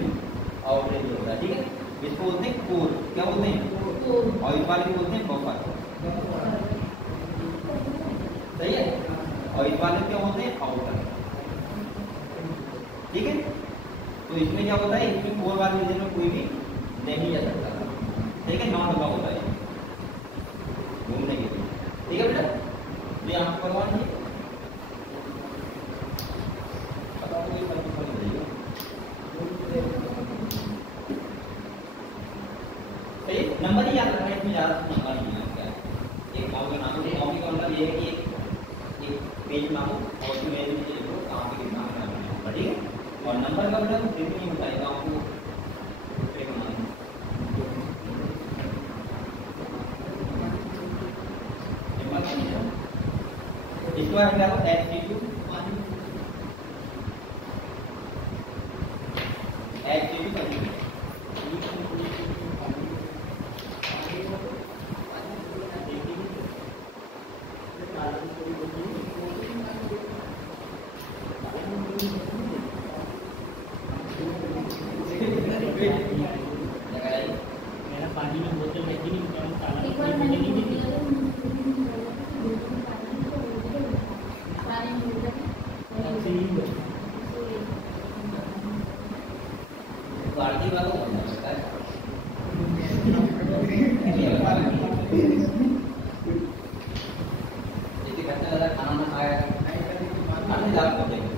आउटलेट होता है, ठीक है। इसको बोलते हैं कोर, क्या बोलते हैं? और इस वाले को बोलते हैं बफर, सही है। और इस वाले क्या बोलते हैं? आउटर, ठीक है। तो इसमें क्या होता है, इसमें कोर वाले रीजन में कोई भी नहीं जा सकता, ठीक है, नॉन अलाउ होता है घूमने के लिए, ठीक है बेटा। ये आपको करवाना है, नंबर ही याद रखना है, इसमें ज़्यादा नंबर नहीं है क्या। एक मॉल का नाम है, मॉल का मतलब ये है कि एक पेज नाम और उसमें मेरे लिए लिखो कहाँ पे कितना है, ठीक है। और नंबर का बेटा तो प्रिंट नहीं होता है, तो आपको प्रिंट बनाना है। इसके बाद क्या होता है STU मेरा पानी में बोतल में नहीं निकालता, एक बार मैंने भारतीय वालों को नमस्कार। देखिए बच्चा ज़्यादा खाना ना खाया, खाने जा कर देंगे।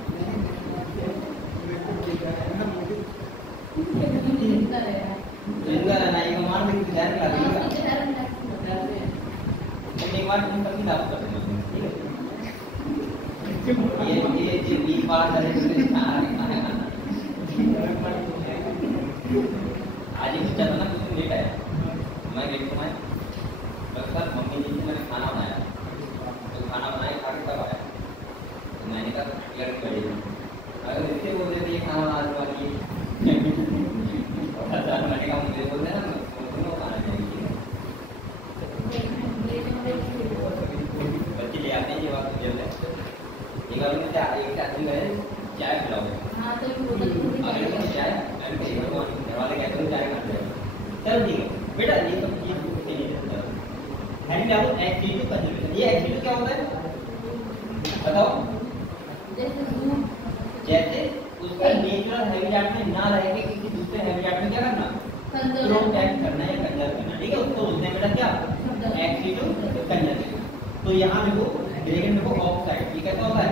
जिंदा रहना है, मान लीजिए ध्यान रखना है। एक बार तुम कभी दाव कर देना, ठीक है। ये 20 बार चले तो आज ही चलना ना कुछ लेट आया मैं लेट तो मैं बस सर मम्मी जी ने मैंने खाना बनाया तो खाना बनाए खा के तब आया तो मैंने कहा यार कड़ी अगर इससे बोल देते ये खाना बना दो वाली मैंने कहा मुझे बोलते ना दोनों खाना चाहिए बच्चे ले आते हैं ये बात मुझे एक बार मुझे एक आदमी गए चाय पिलाओ हाँ तो वो चाय घरवाले कहते हैं चाय खाते हैं चलो ठीक है बेटा ये सब चीज के लिए हैंड आउट एक्टिविटी कंजर्वेशन ये एक्टिविटी क्या होता है बताओ जैसे उसका नेचुरल हैबिटेट में ना रह के किसी दूसरे हैबिटेट में क्या करना प्रोटेक्ट करना या कंजर्व करना ठीक है उसको बोलते हैं बेटा क्या एक्टिविटी कंजर्वेशन तो यहाँ देखो ग्रेडियंट देखो ऑफ साइड ये कैसा होता है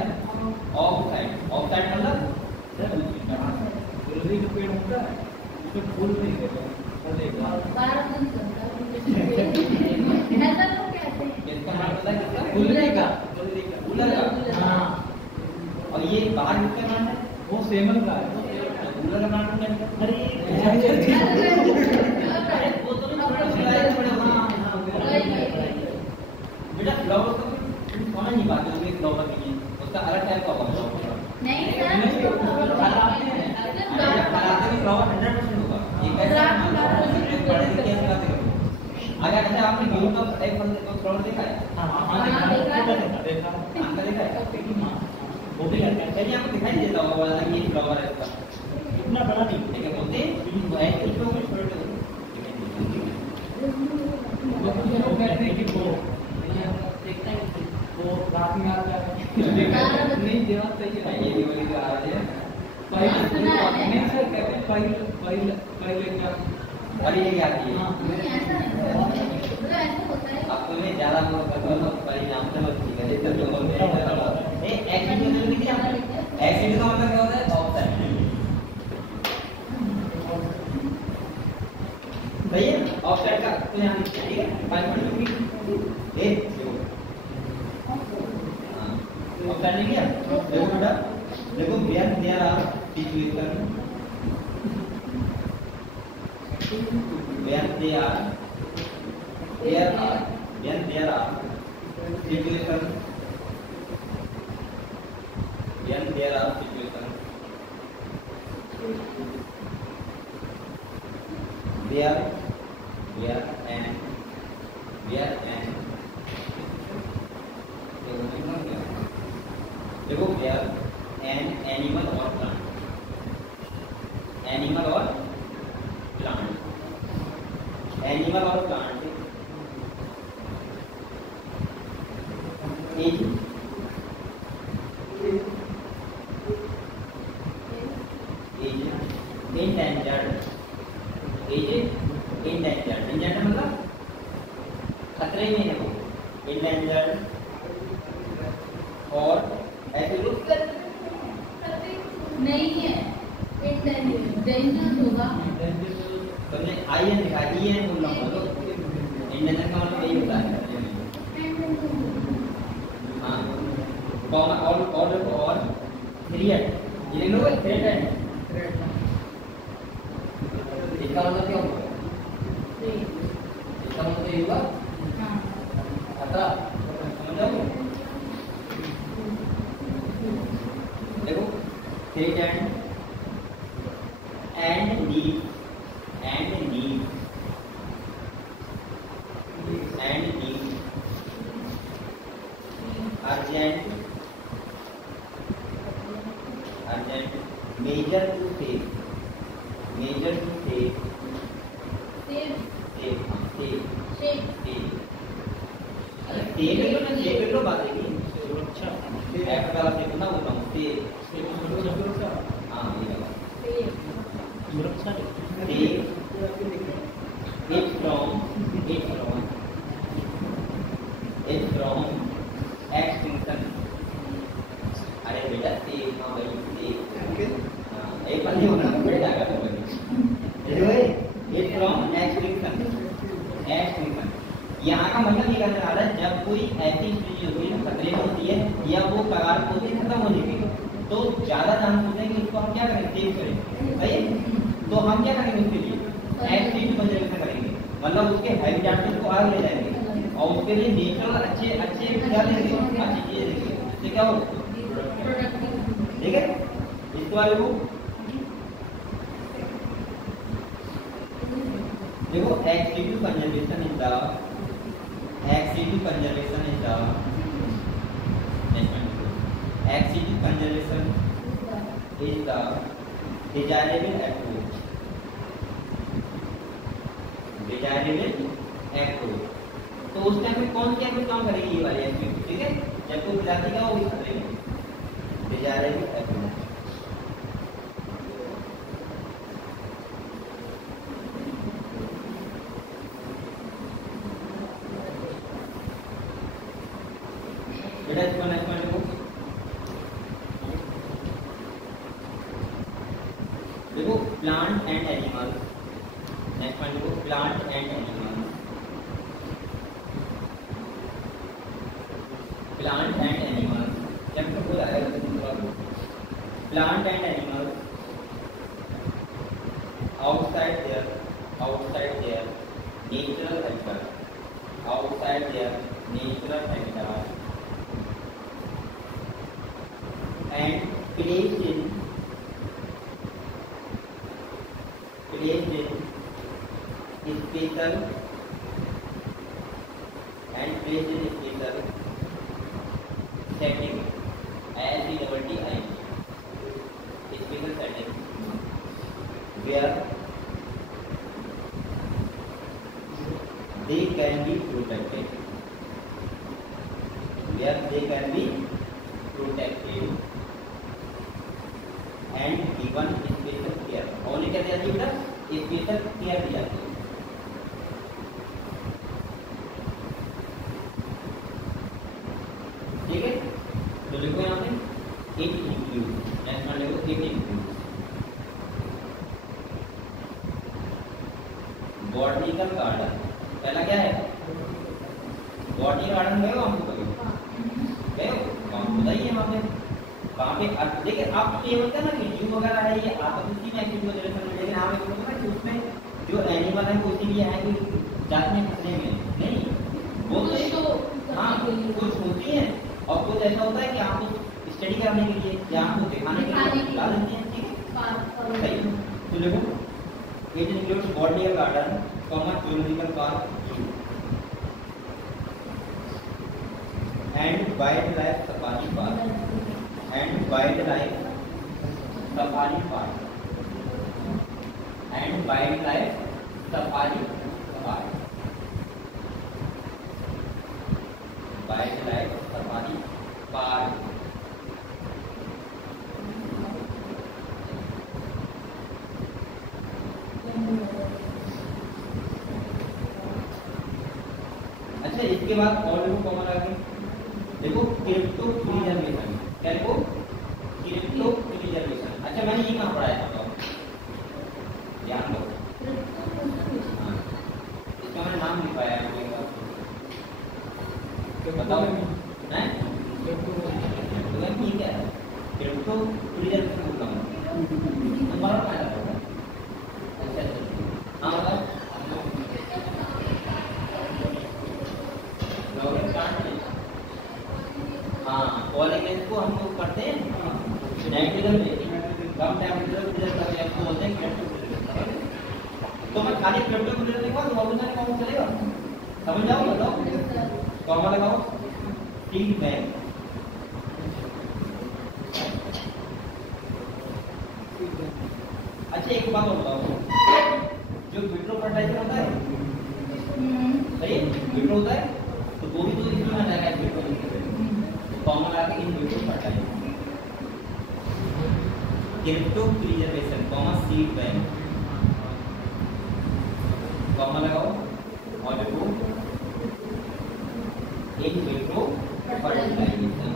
ऑफ साइड मतलब तुलसी का पेड़ होता है उसमें फूल नहीं देता फलेगा 12 दिन चलता है ऐसा तो कहते हैं इसका नाम पता है किसका फूल का हाँ और ये बाहर किसका नाम है वो सेमल का है फूल का नाम क्या है अरे वो तो थोड़ा सिलाए थोड़े बेटा फ्लावर का कौन नहीं बात है फ्लावर नहीं है उसका अलग टाइप का होगा नहीं सर बनाते में फ्लावर 100% होगा ये कैसे बड़े दिखे हैं अगर ऐसे आपने गेहूं का एक फल तो फ्लावर देखा है हां देखा आपने देखा है वो भी करते हैं चलिए आपको दिखाई देता होगा वाला ये फ्लावर है इसका इतना बड़ा नहीं ठीक है बोलते हैं ऐसे ही लोग छोटे वो कहते हैं कि वो देखता है वो रात में आता है नहीं देवा चाहिए ये भी वही आ रहे हैं नहीं सर कहते हैं पहले क्या और ये क्या आती है नहीं ऐसा नहीं ऐसा होता है अब तुम्हें ज्यादा वो कर दो परिणाम से मत ठीक है तो लोगों ने नहीं एक्टिविटी क्या एक्टिविटी का मतलब क्या होता है ऑफ साइड सही है ऑफ साइड का तो यहाँ ठीक है 5 मिनट ए ऑफ साइड नहीं किया देखो बेटा देखो there are situation when there are situations देखो where an animal or plant is endangered मतलब खतरे में है वो endangered और ऐसे लोग नहीं है डेंजर होगा तुमने आई एन लिखा ई एन बोल रहा हूँ तो इंडेंजर का मतलब यही होता है हाँ कौन और थ्रेट ये लोग थ्रेट है इसका मतलब क्या होगा इसका मतलब ये हुआ आता समझो देखो threat and need urgent measure to save save लो बात है सुरक्षा ऐप वाला से ना बोल रहा हूँ सुरक्षा हाँ ये वाला सुरक्षा it's from extinction अरे बेटा सेव हाँ भाई सेव एक बार नहीं होना बेटा क्या बोलोगे it's from extinction यहाँ का मतलब ये कहने वाला है जब कोई ऐसी चीज होती है खतरे में होती है या वो कगार को होती है खत्म हो जाएगी तो ज्यादा चांस होते हैं कि उसको हम क्या करेंगे, सेव करेंगे, सही है। तो हम क्या करेंगे उसके लिए एक्सटीट्यूटिव कंजर्वेशन करेंगे, मतलब उसके हैबिटेट को उसको आगे ले जाएंगे और उसके लिए नेचुरल अच्छे अच्छे क्या लेंगे, अच्छी चीजें देंगे, इससे क्या हो, ठीक है। इसके बारे में देखो ex situ conservation is the ex situ conservation is the ex situ conservation is the desirable approach, desirable approach. तो उस टाइम में कौन क्या कुछ काम करेगी ये वाली एक्टिविटी, ठीक है। जब कोई विद्यार्थी का वो करेंगे डिजायरेबल अप्रोच। बेटा इसको नेक्स्ट पॉइंट देखो, देखो plant and animals, next point देखो plant and animals, plant and animals, chapter हो जाएगा। Plant and animals outside their natural habitat, outside their natural habitat and placed in special setting, SEWTI, special setting where they can be protected, and given special care, only क्या दिया बेटा, special care दी जाती है, ठीक है। तो लिखो यहाँ पे इट इंक्लूड, नेक्स्ट मान लिखो इट इंक्लूड बॉटनिकल गार्डन। पहला क्या है, बॉटनी गार्डन गए हो हम तो गए हो, काम बताइए वहाँ पे, वहाँ पे देखिए आप ये बोलते हैं ना कि जू वगैरह है ये आप उसी में एक्टिव हो जाते हैं, लेकिन आप ये बोलते हैं कि उसमें जो एनिमल है वो इसीलिए है कि जात में खतरे में नहीं, वो तो हाँ कुछ होती है और कुछ ऐसा होता है कि आपको स्टडी करने के लिए या आपको दिखाने के लिए ला देती हैं, ठीक है सही। तो देखो it includes botanical garden, zoological park and wildlife safari park, and wildlife safari park, and wildlife safari park, wildlife safari park। अच्छा इसके बाद और देखो कॉमन आ गए, देखो क्रिप्टो प्रिजर्वेशन, क्या देखो क्रिप्टो प्रिजर्वेशन। अच्छा मैंने ये कहाँ पढ़ाया था, ध्यान दो, हाँ इसका मैंने नाम लिखवाया है, बताओ हैं तो ठीक है, क्रिप्टो प्रिजर्वेशन बोल रहा हूँ, हमारा क्या है। अच्छा हाँ बताओ, हाँ पॉलीगेंस को हम लोग करते हैं नाइट्रोजन में कम टेम्परेचर प्रिजर्व करते हैं, बोलते हैं क्रिप्टो। तो मैं खाली क्रिप्टो प्रिजर्व लिखवा दूँ और उसमें कौन चलेगा, समझ जाओ बताओ कॉमा लगाओ सीड बैंक। अच्छा एक बात और बताओ, जो विट्रो फर्टिलाइजर होता है सही है, विट्रो होता है तो वो भी तो इसमें आ जाएगा, विट्रो कॉमन आगे in vitro fertiliser, crypto preservation comma seed bank, comma लगाओ और देखो इन विट्रो फर्टिलाइजेशन।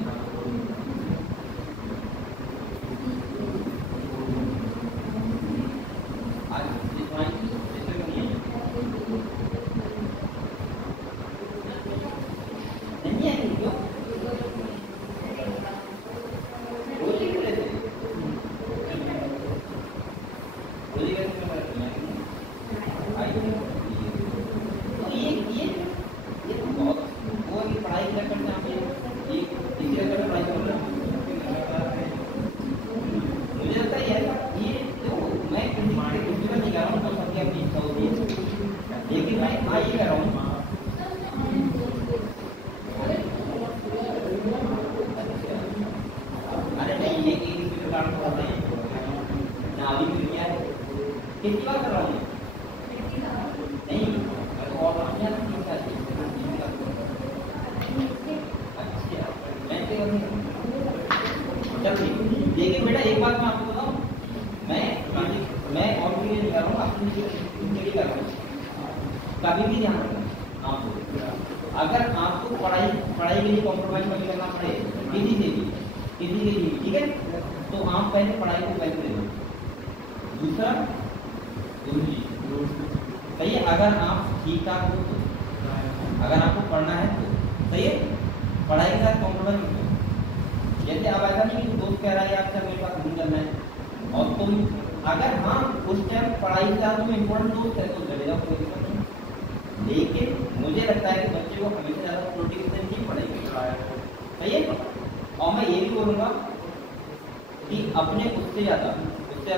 ये एक ही कारण होते हैं नाभि क्रिया है कितनी बार कर रहा हूँ नहीं और अच्छा देखिए बेटा एक बात मैं आपको बताऊं मैं और भी नहीं कर रहा हूँ अपनी जिंदगी कर रहा हूँ कभी भी ध्यान रखना आपको अगर आपको पढ़ाई के लिए कॉम्प्रोमाइज नहीं करना पड़े किसी के लिए ठीक है तो आप पहले पढ़ाई को पहले ले लो दूसरा सही है अगर आप ठीक ठाक हो तो अगर आपको पढ़ना है तो सही है पढ़ाई के साथ कॉम्प्रोमाइज मत करो जैसे अब ऐसा नहीं कि दोस्त कह रहा है आपसे मेरे पास नहीं करना है और तुम अगर हाँ उस टाइम पढ़ाई के साथ तुम्हें इम्पोर्टेंट दोस्त है तो चले जाओ कोई दिक्कत नहीं लेकिन मुझे लगता है कि बच्चे को हमेशा ज़्यादा प्रोटीन नहीं पड़ेगी सही है और मैं ये भी बोलूँगा कि अपने उससे ज़्यादा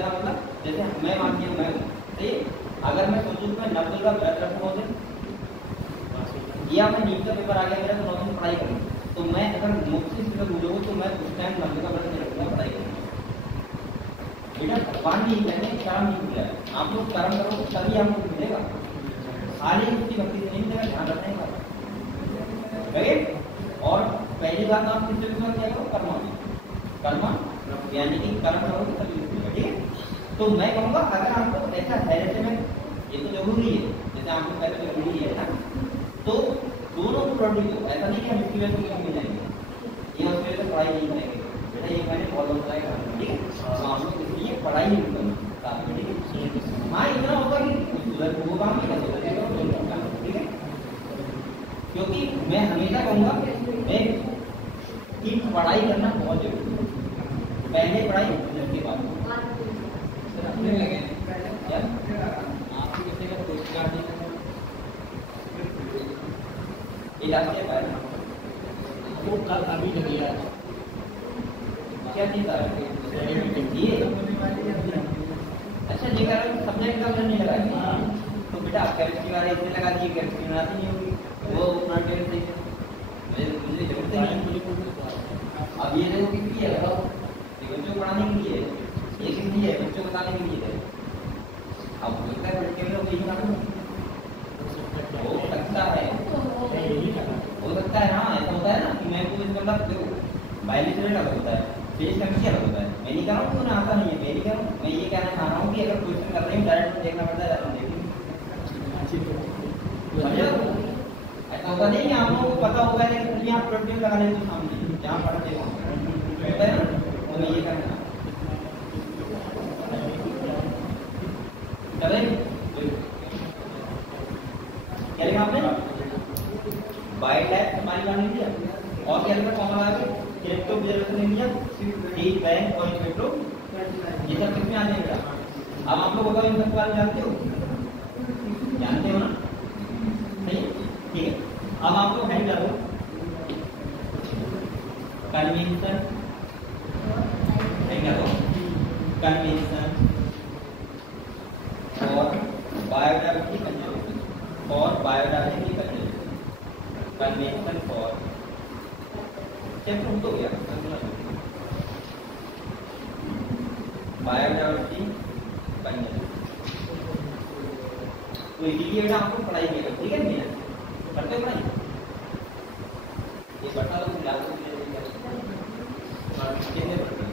मतलब जैसे मैं मानती हूँ मैं सही है अगर मैं सोचूँ कि मैं 90 का ब्लड रखूँ या मैं नीट का पेपर आ गया मेरा तो 9 दिन पढ़ाई करूँ तो मैं अगर मुझसे सिर्फ बोलूँ तो मैं उस टाइम 90 का ब्लड नहीं रखूँगा पढ़ाई करूँगा बेटा भगवान नहीं कहते कर्म नहीं मिला है आप लोग कर्म करो तभी आपको मिलेगा खाली उसकी भक्ति से नहीं मिलेगा ध्यान रखने का राइट और पहली बात आप किससे विश्वास क्या करो कर्मा यानी कि कर्म करोगे तभी मिलेगा ठीक है तो मैं कहूँगा अगर आपको ऐसा है जैसे मैं ये तो जरूरी है जैसे आपको पहले जरूरी है ना तो दोनों प्रोडक्ट को ऐसा नहीं कि हम इसकी वजह से मिल जाएंगे ये उसकी वजह से पढ़ाई नहीं करेंगे बेटा ये मैंने बहुत बताया ठीक है तो आप लोग इसलिए पढ़ाई नहीं करना ठीक है हाँ इतना होगा कि उधर वो काम नहीं कर सकते ठीक है क्योंकि मैं हमेशा कहूँगा कि पढ़ाई करना बहुत जरूरी है पहले पढ़ाई के बाद वो कल अभी लगी है क्या चीज आ रही ये अच्छा ये कह रहा हूँ सब्जेक्ट का नहीं लगा तो बेटा आप केमिस्ट्री वाले इससे लगा दिए केमिस्ट्री बनाती नहीं होगी वो मुझे जरूरत नहीं अब ये देखो किसकी है बताओ बच्चों को पढ़ाने के लिए ये किसकी है बच्चों को बताने के लिए है अब लगता है बच्चे लोग यही हो सकता है हाँ ऐसा होता है ना कि मैं को इसमें मतलब देखो बायोलॉजी अलग होता है फिजिक्स केमिस्ट्री अलग होता है मैं नहीं कह रहा हूँ कि उन्हें आता नहीं है मैं नहीं कह रहा हूँ मैं ये कहना चाह रहा हूँ कि अगर क्वेश्चन कर रहे हैं डायरेक्ट देखना पड़ता है ऐसा होता नहीं कि आप लोगों को पता होगा लेकिन यहाँ प्रोटीन लगा लेते हो सामने जहाँ पढ़ते हो होता है ना तो मैं ये कहना चले क्या लिखा आपने बायोलैब हमारी बात नहीं दिया और क्या लिखा फॉर्मूला आगे इलेक्ट्रो बिजनेस ने दिया डी बैंक और इलेक्ट्रो ये सब किसमें आते हैं अब आप लोग बताओ इन सब बारे में जानते हो ना नहीं ठीक है अब आप लोग हेड करो कन्वेंशन कन्वेंशन और बायोडाइवर्सिटी कंजर्वेशन और biodiversity conservation convention for chapter तो गया बायोडाइवर्सिटी कंजर्वेशन तो इसीलिए बेटा आपको पढ़ाई किया ठीक है भैया करते पढ़ाई ये बता दो क्लास में कितने पढ़ते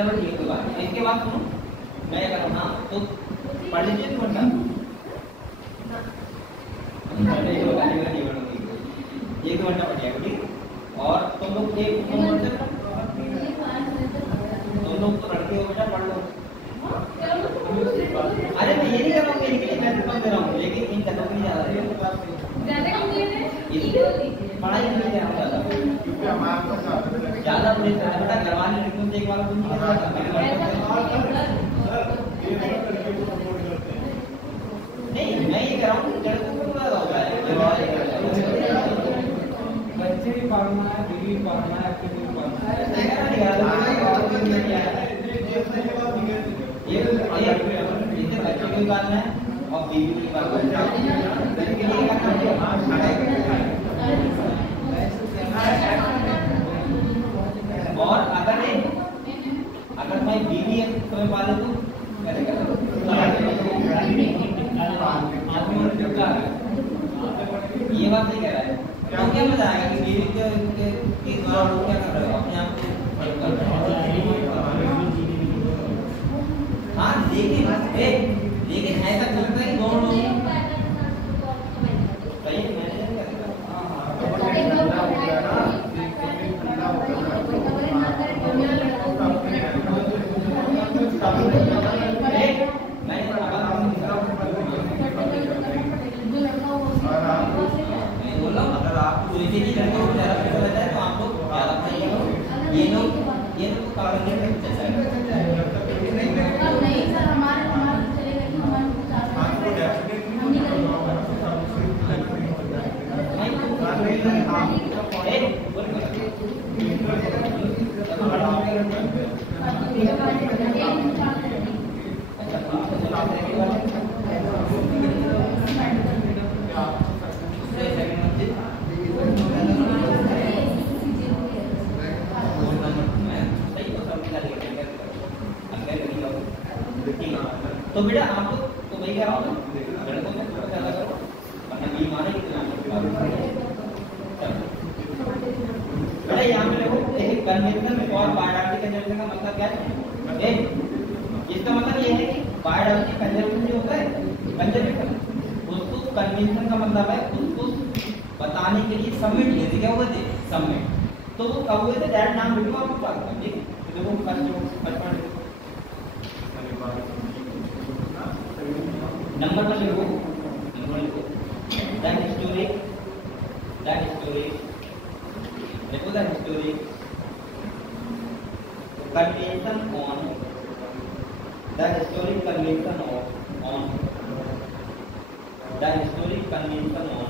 चलो ठीक है कोई बात नहीं। इसके बाद सुनो मैं अगर हाँ तो पढ़ लीजिए 2 घंटा एक 2 घंटा पढ़िएगा ठीक। और तुम लोग एक तुम लोग तो लड़के हो बेटा पढ़ लो। अरे मैं ये नहीं कर रहा हूँ इनके लिए मैं कम दे रहा हूँ लेकिन इन कदम नहीं ज्यादा दे रहा पढ़ाई के लिए ज्यादा पढ़े बेटा करवाने तुम एक बार तुम नहीं मैं ये कह रहा हूँ लड़कों को पूरा होता है बच्चे भी पढ़ना है, बीवी भी पढ़ना है, आपके भी पढ़ना है। ये बच्चे की बात है और बीवी की बात है। और अगर मैं बीवी है तो मैं पाले तो ये बात नहीं कह रहा है तो क्या मजा आएगा कि बीवी के द्वारा लोग क्या कर रहे हो अपने आप को। हाँ लेकिन ऐसा चलता है दोनों लोग सही अगर आपको इसी की लड़कों को ज्यादा पैसा रहता है तो आप लोग ज्यादा पढ़ाइए। ये लोग तो कारण नहीं चलता नहीं सर हमारे चलेगा कि तो बेटा आप लोग तो वही कह रहा हूँ लड़कों में थोड़ा ज्यादा करो वरना बीमार है बेटा यहाँ पे देखो एक कन्वेंशन और बायोडाक्टिक कंजर्वेशन का मतलब क्या है? इसका मतलब ये है कि बायोडाक्टिक कंजर्वेशन जो होता है कंजर्वेशन उसको कन्वेंशन का मतलब है उसको बताने के लिए सबमिट किए थे। क्या हुए थे? सबमिट। तो वो कब हुए थे डायरेक्ट नाम लिखो आपको बात कर ठीक है। देखो फर्स्ट नंबर पर लिखो दैट हिस्टोरी देखो that history convention on that historic convention on that historic convention on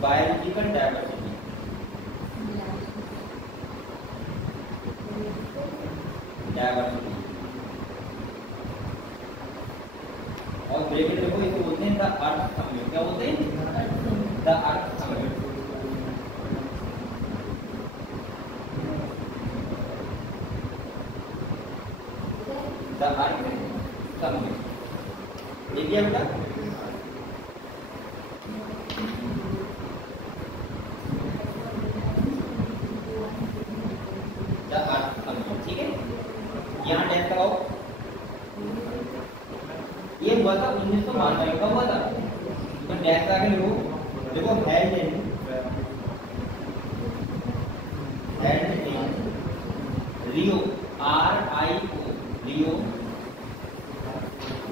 biological diversity और ब्रेकेट देखो इसे बोलते हैं द अर्थ समिट। क्या बोलते हैं? The earth summit. The earth summit ये क्या बेटा? द अर्थ समिट ठीक है। यहाँ डेट लगाओ। ये हुआ था 1992 का हुआ था। तो डैश आगे देखो held in Rio RIO Rio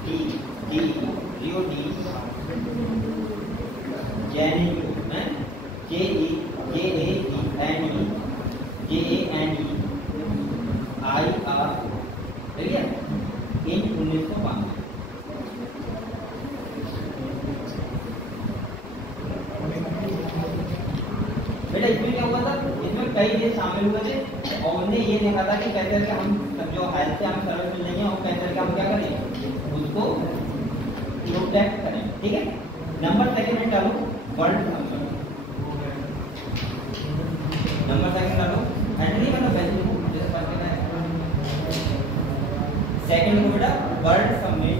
de Rio de Janeiro है JANE IR ठीक है इन 1992। बेटा इसमें क्या हुआ था? इसमें कई देश शामिल हुए थे और उन्हें ये देखा था कि कैसे करके हम जो हेल्थ से हम सर्विस मिल रही है और कैसे करके हम क्या करें उसको प्रोटेक्ट करें ठीक है। नंबर सेकंड में डालो वर्ल्ड नंबर सेकंड डालो एंट्री मतलब वैल्यू जैसे पढ़ते हैं। सेकंड को बेटा world summit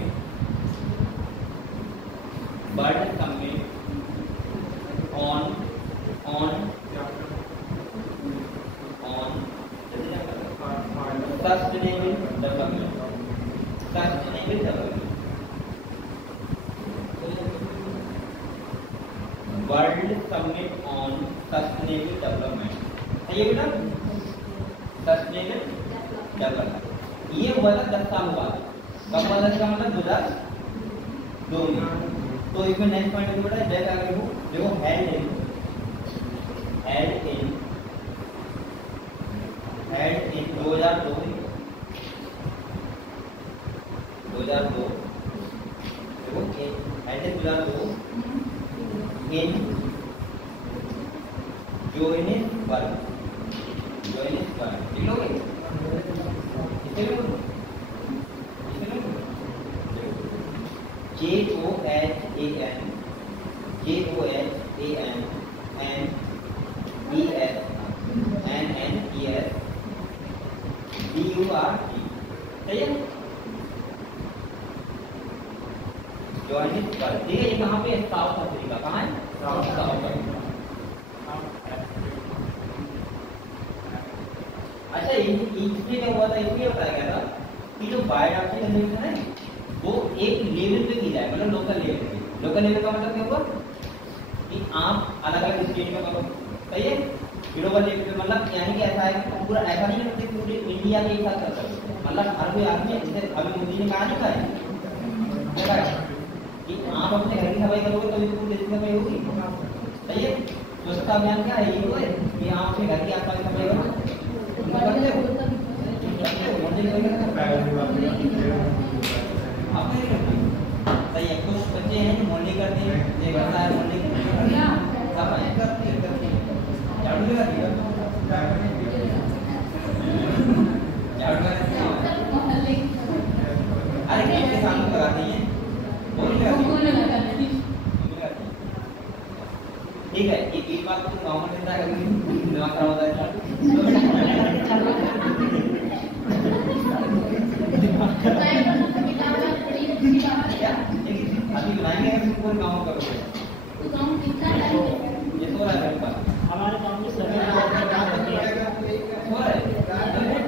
on sustainable sustainable development, sustainable development, world summit on sustainable development, है ये बेटा सस्टेनेबल डेवलपमेंट। ये हुआ था 10 साल बाद, कब हुआ था इसका मतलब 2002 में। तो इसमें नेक्स्ट पॉइंट बेटा जैसे आगे हो देखो हेल्ड इन 2002 देखो हेल्ड इन 2002 इन जोहानिसबर्ग, लिख लोगे इसे लोगे जोहानिसबर्ग, ठीक है। ये कहाँ पे है? South Africa. कहाँ है? South Africa. अच्छा इसमें क्या हुआ था, इसलिए बताया गया था कि जो बायोडायवर्सिटी कंजर्वेशन है वो एक लेवल पे की जाए, मतलब लोकल लेवल पे। लोकल लेवल का मतलब क्या हुआ कि आप अलग अलग स्टेट में करो, सही है। ग्लोबल लेवल पे मतलब यानी कि ऐसा है कि पूरा ऐसा नहीं करते पूरे इंडिया के एक साथ कर सकते, मतलब हर कोई आदमी जैसे अभी मोदी ने कहा नहीं कहा कि आप अपने घर की सफाई करोगे तभी तो पूरे देश की सफाई होगी, सही है। स्वच्छता अभियान क्या है, ये तो है कि आप अपने घर की आसपास की सफाई करो, करते हो आप नहीं करते, सही है। कुछ बच्चे हैं जो मोहल्ले करते हैं, देखता है मोहल्ले सफाई करते हैं, झाड़ू लगाती है, झाड़ू लगाती है, अरे गेट के सामने लगाती है, वो नहीं लगाती, ठीक है। एक बात तो गाँव में रहता है, दिमाग खराब होता है, अभी बनाएंगे पूरे गाँव करोगे ये तो है हमारे गाँव में सभी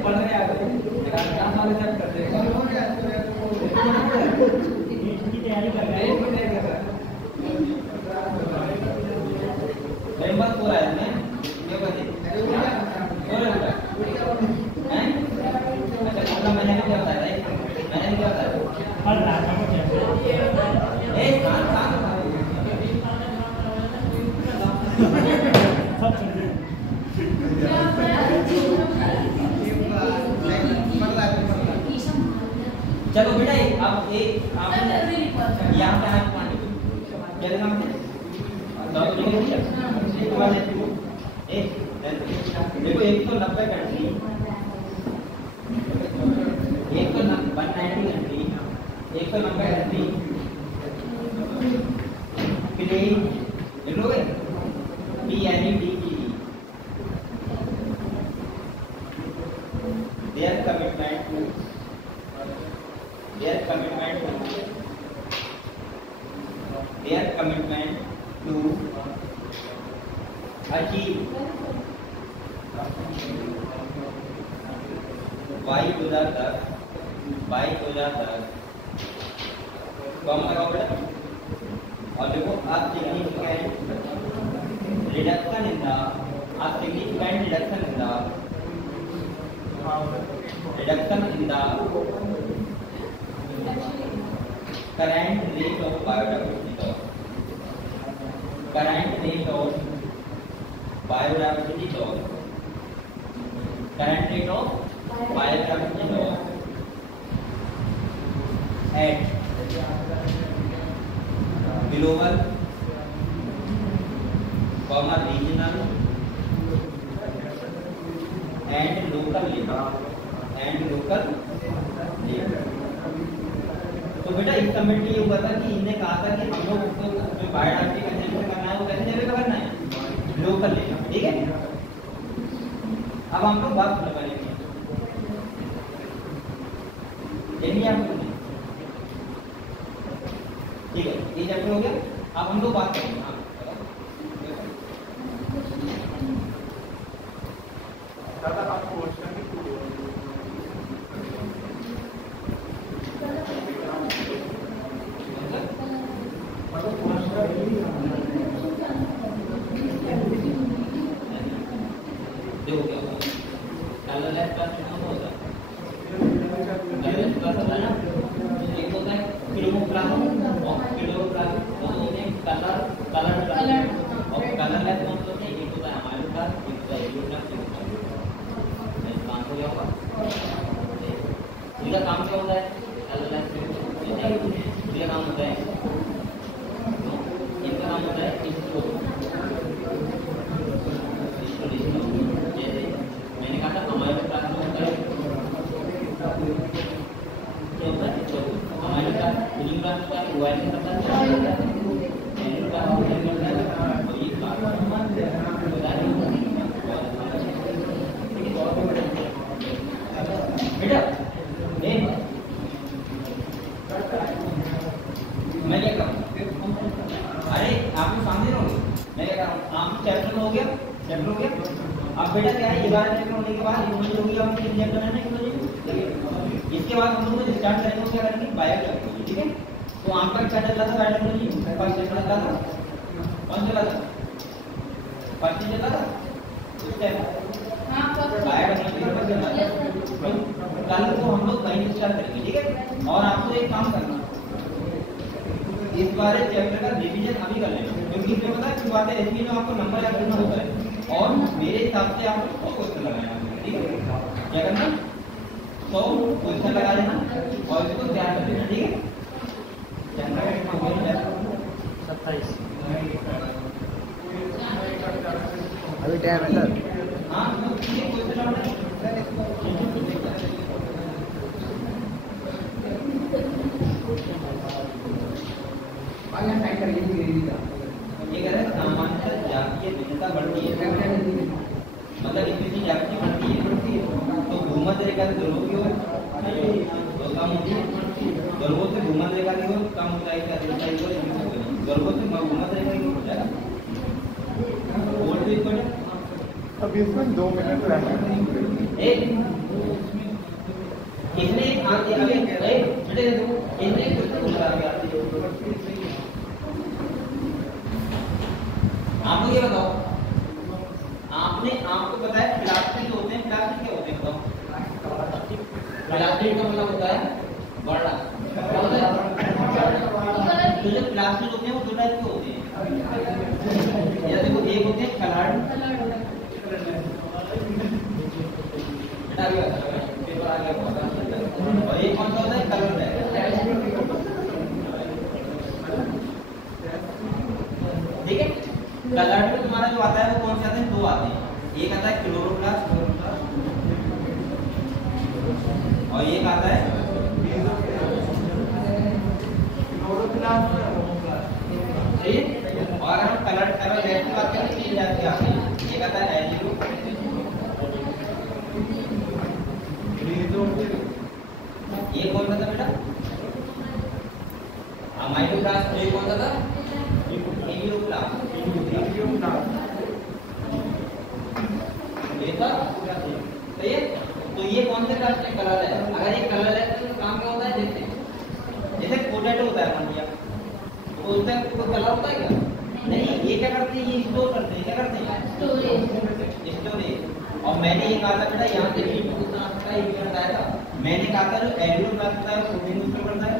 पढ़ने आ गए करते तैयारी कर रहे हैं, बस हो रहा है मैं ये बजे हो रहा है हैं। अच्छा अगला मैंने क्या बताया था, मैंने क्या बताया हर रात ए कान चलो बेटा अब एक आप यहाँ पे हाथ पानी जगह में देखो 190 कंट्री, 190 कंट्री, 190 कंट्री लोगे their commitment to achieve by 2010 कम लगाओ बेटा। और देखो आप significant reduction in the current rate of biodiversity loss, current rate of biodiversity loss at global, regional and local level। तो बेटा इस कमेंट में ये हुआ था कि इन्हें कहा था कि हम लोग उसको जो बायोडायवर्सिटी कंजर्वेशन करना है वो कैसे लेवल का करना है, लोकल लेवल, ठीक है। अब हम लोग बात सुनने वाले हैं इंडिया में, ठीक है। ये चैप्टर हो गया, अब हम लोग बात करेंगे। हाँ इनका काम क्या होता है? इनका काम होता है मैंने कहा था हमारे क्लास में होता है क्या होता है? हमारे क्लास बिलिंग क्लास का मोबाइल से पता है बेटा मैं क्या करूँ? अरे आप लोग समझ रहे हो? मैं क्या करूँ? आप चैप्टर हो गया अब बेटा क्या है 11 चैप्टर होने के बाद यूनिट होगी आपको कितने चैप्टर है ना इसके बाद हम लोग स्टार्ट करेंगे क्या करेंगे बायोलॉजी ठीक है। तो आपका क्या चल रहा था बायोलॉजी फर्स्ट चैप्टर चला था कौन चला था फर्स्ट चला था उस टाइम हाँ बायोलॉजी कल को हम लोग कहीं स्टार्ट करेंगे ठीक है। और आपको एक काम करना इस बारे चैप्टर का रिवीजन अभी कर लेना क्योंकि इसमें पता है कि बात है इसमें जो आपको नंबर याद करना होता है और मेरे हिसाब से आपको 100 क्वेश्चन लगाना है ठीक है। क्या करना 100 क्वेश्चन लगा लेना और इसको तैयार कर लेना ठीक है। 27 अभी टाइम है सर। हाँ तो ये क्वेश्चन आप ये कह रहे हैं सामान्यतः जातीय भिन्नता बढ़ती है मतलब इतनी जाति बढ़ती है तो भूमध्य रेखा से ध्रुवों की ओर कम होती है ध्रुवों से भूमध्य रेखा की ओर कम ऊंचाई से अधिक ऊंचाई की ओर ध्रुवों से भूमध्य रेखा की ओर हो जाएगा। और भी पढ़े अब इसमें 2 मिनट रहना है। इसने आगे अभी बेटे देखो इसने कुछ बोला अभी आपको ये बताओ आपने आपको पता है प्लास्टिक जो होते हैं प्लास्टिक क्या होते हैं बताओ प्लास्टिक का मतलब होता है बड़ा क्या होता है तो जो प्लास्टिक होते हैं वो 2 टाइप के होते हैं या देखो एक होते हैं कलर्ड पेपर आ गया और एक कौन सा होता है कलर्ड है ठीक है। कलर्ड में तुम्हारा जो आता है वो कौन से आते हैं 2 आते हैं एक आता है क्लोरोप्लास्ट और एक आता है सही और अगर हम कलर कलर रेड की बात करें 3 जात के आते हैं एक आता है एजियो ये कौन सा था बेटा अमाइलोप्लास्ट ये कौन सा था एमिलोप्लास्ट ये था सही है। तो ये कौन से क्लास के कलर है अगर ये कलर है तो काम क्या होता है जैसे पोटैटो होता है मान लिया तो उसका कोई कलर होता है क्या नहीं ये क्या करते हैं ये स्टोर करते हैं क्या करते हैं स्टोरेज और मैंने ये कहा था बेटा यहाँ से हीट उतना आता है ये बताया था मैंने कहा था जो एडियोप्लास्ट होता है प्रोटीन स्टोर करता है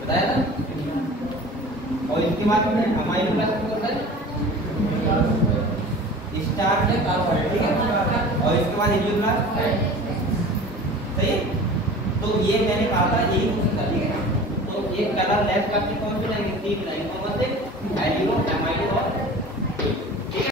बताया था और इसके बाद में अमाइलोप्लास्ट क्या करता है स्टार्च है कार्बोहाइड्रेट ठीक है और इसके बाद एडियोप्लास्ट सही है। तो ये मैंने कहा था यही हो सकता है ठीक है। तो ये कलर लेफ्ट करके कौन सी लाइन 3 लाइन और मत